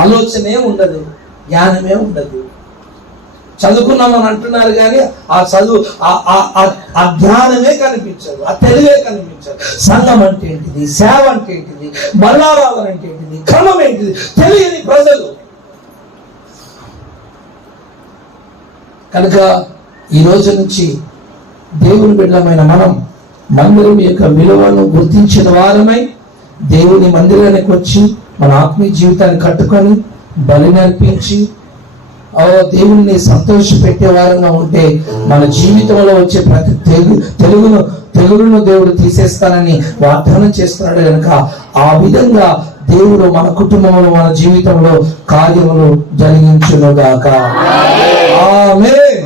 ఆలోచనే ఉండదు, జ్ఞానమే ఉండదు. చదువుకున్నామని అంటున్నారు కానీ ఆ చదువు ఆ జ్ఞానమే కనిపించదు, ఆ తెలివే కనిపించదు. సంఘం అంటే ఏంటిది, సేవ అంటే ఏంటిది, బల్లారాధన అంటే ఏంటిది, క్రమం ఏంటిది తెలియని ప్రజలు. కనుక ఈ రోజు నుంచి దేవుని బిడ్డలమైన మనం మందిరం యొక్క విలువను గుర్తించిన వారమై దేవుని మందిరానికి వచ్చి మన ఆత్మీయ జీవితాన్ని కట్టుకొని బలి నర్పించి దేవుణ్ణి సంతోష పెట్టే వారంగా ఉంటే మన జీవితంలో వచ్చే ప్రతి తెలుగును దేవుడు తీసేస్తానని వాగ్దానం చేస్తున్నాడు. కనుక ఆ విధంగా దేవుడు మన కుటుంబంలో, మన జీవితంలో కార్యములు జరిగించునుగాక. ఆమేన్.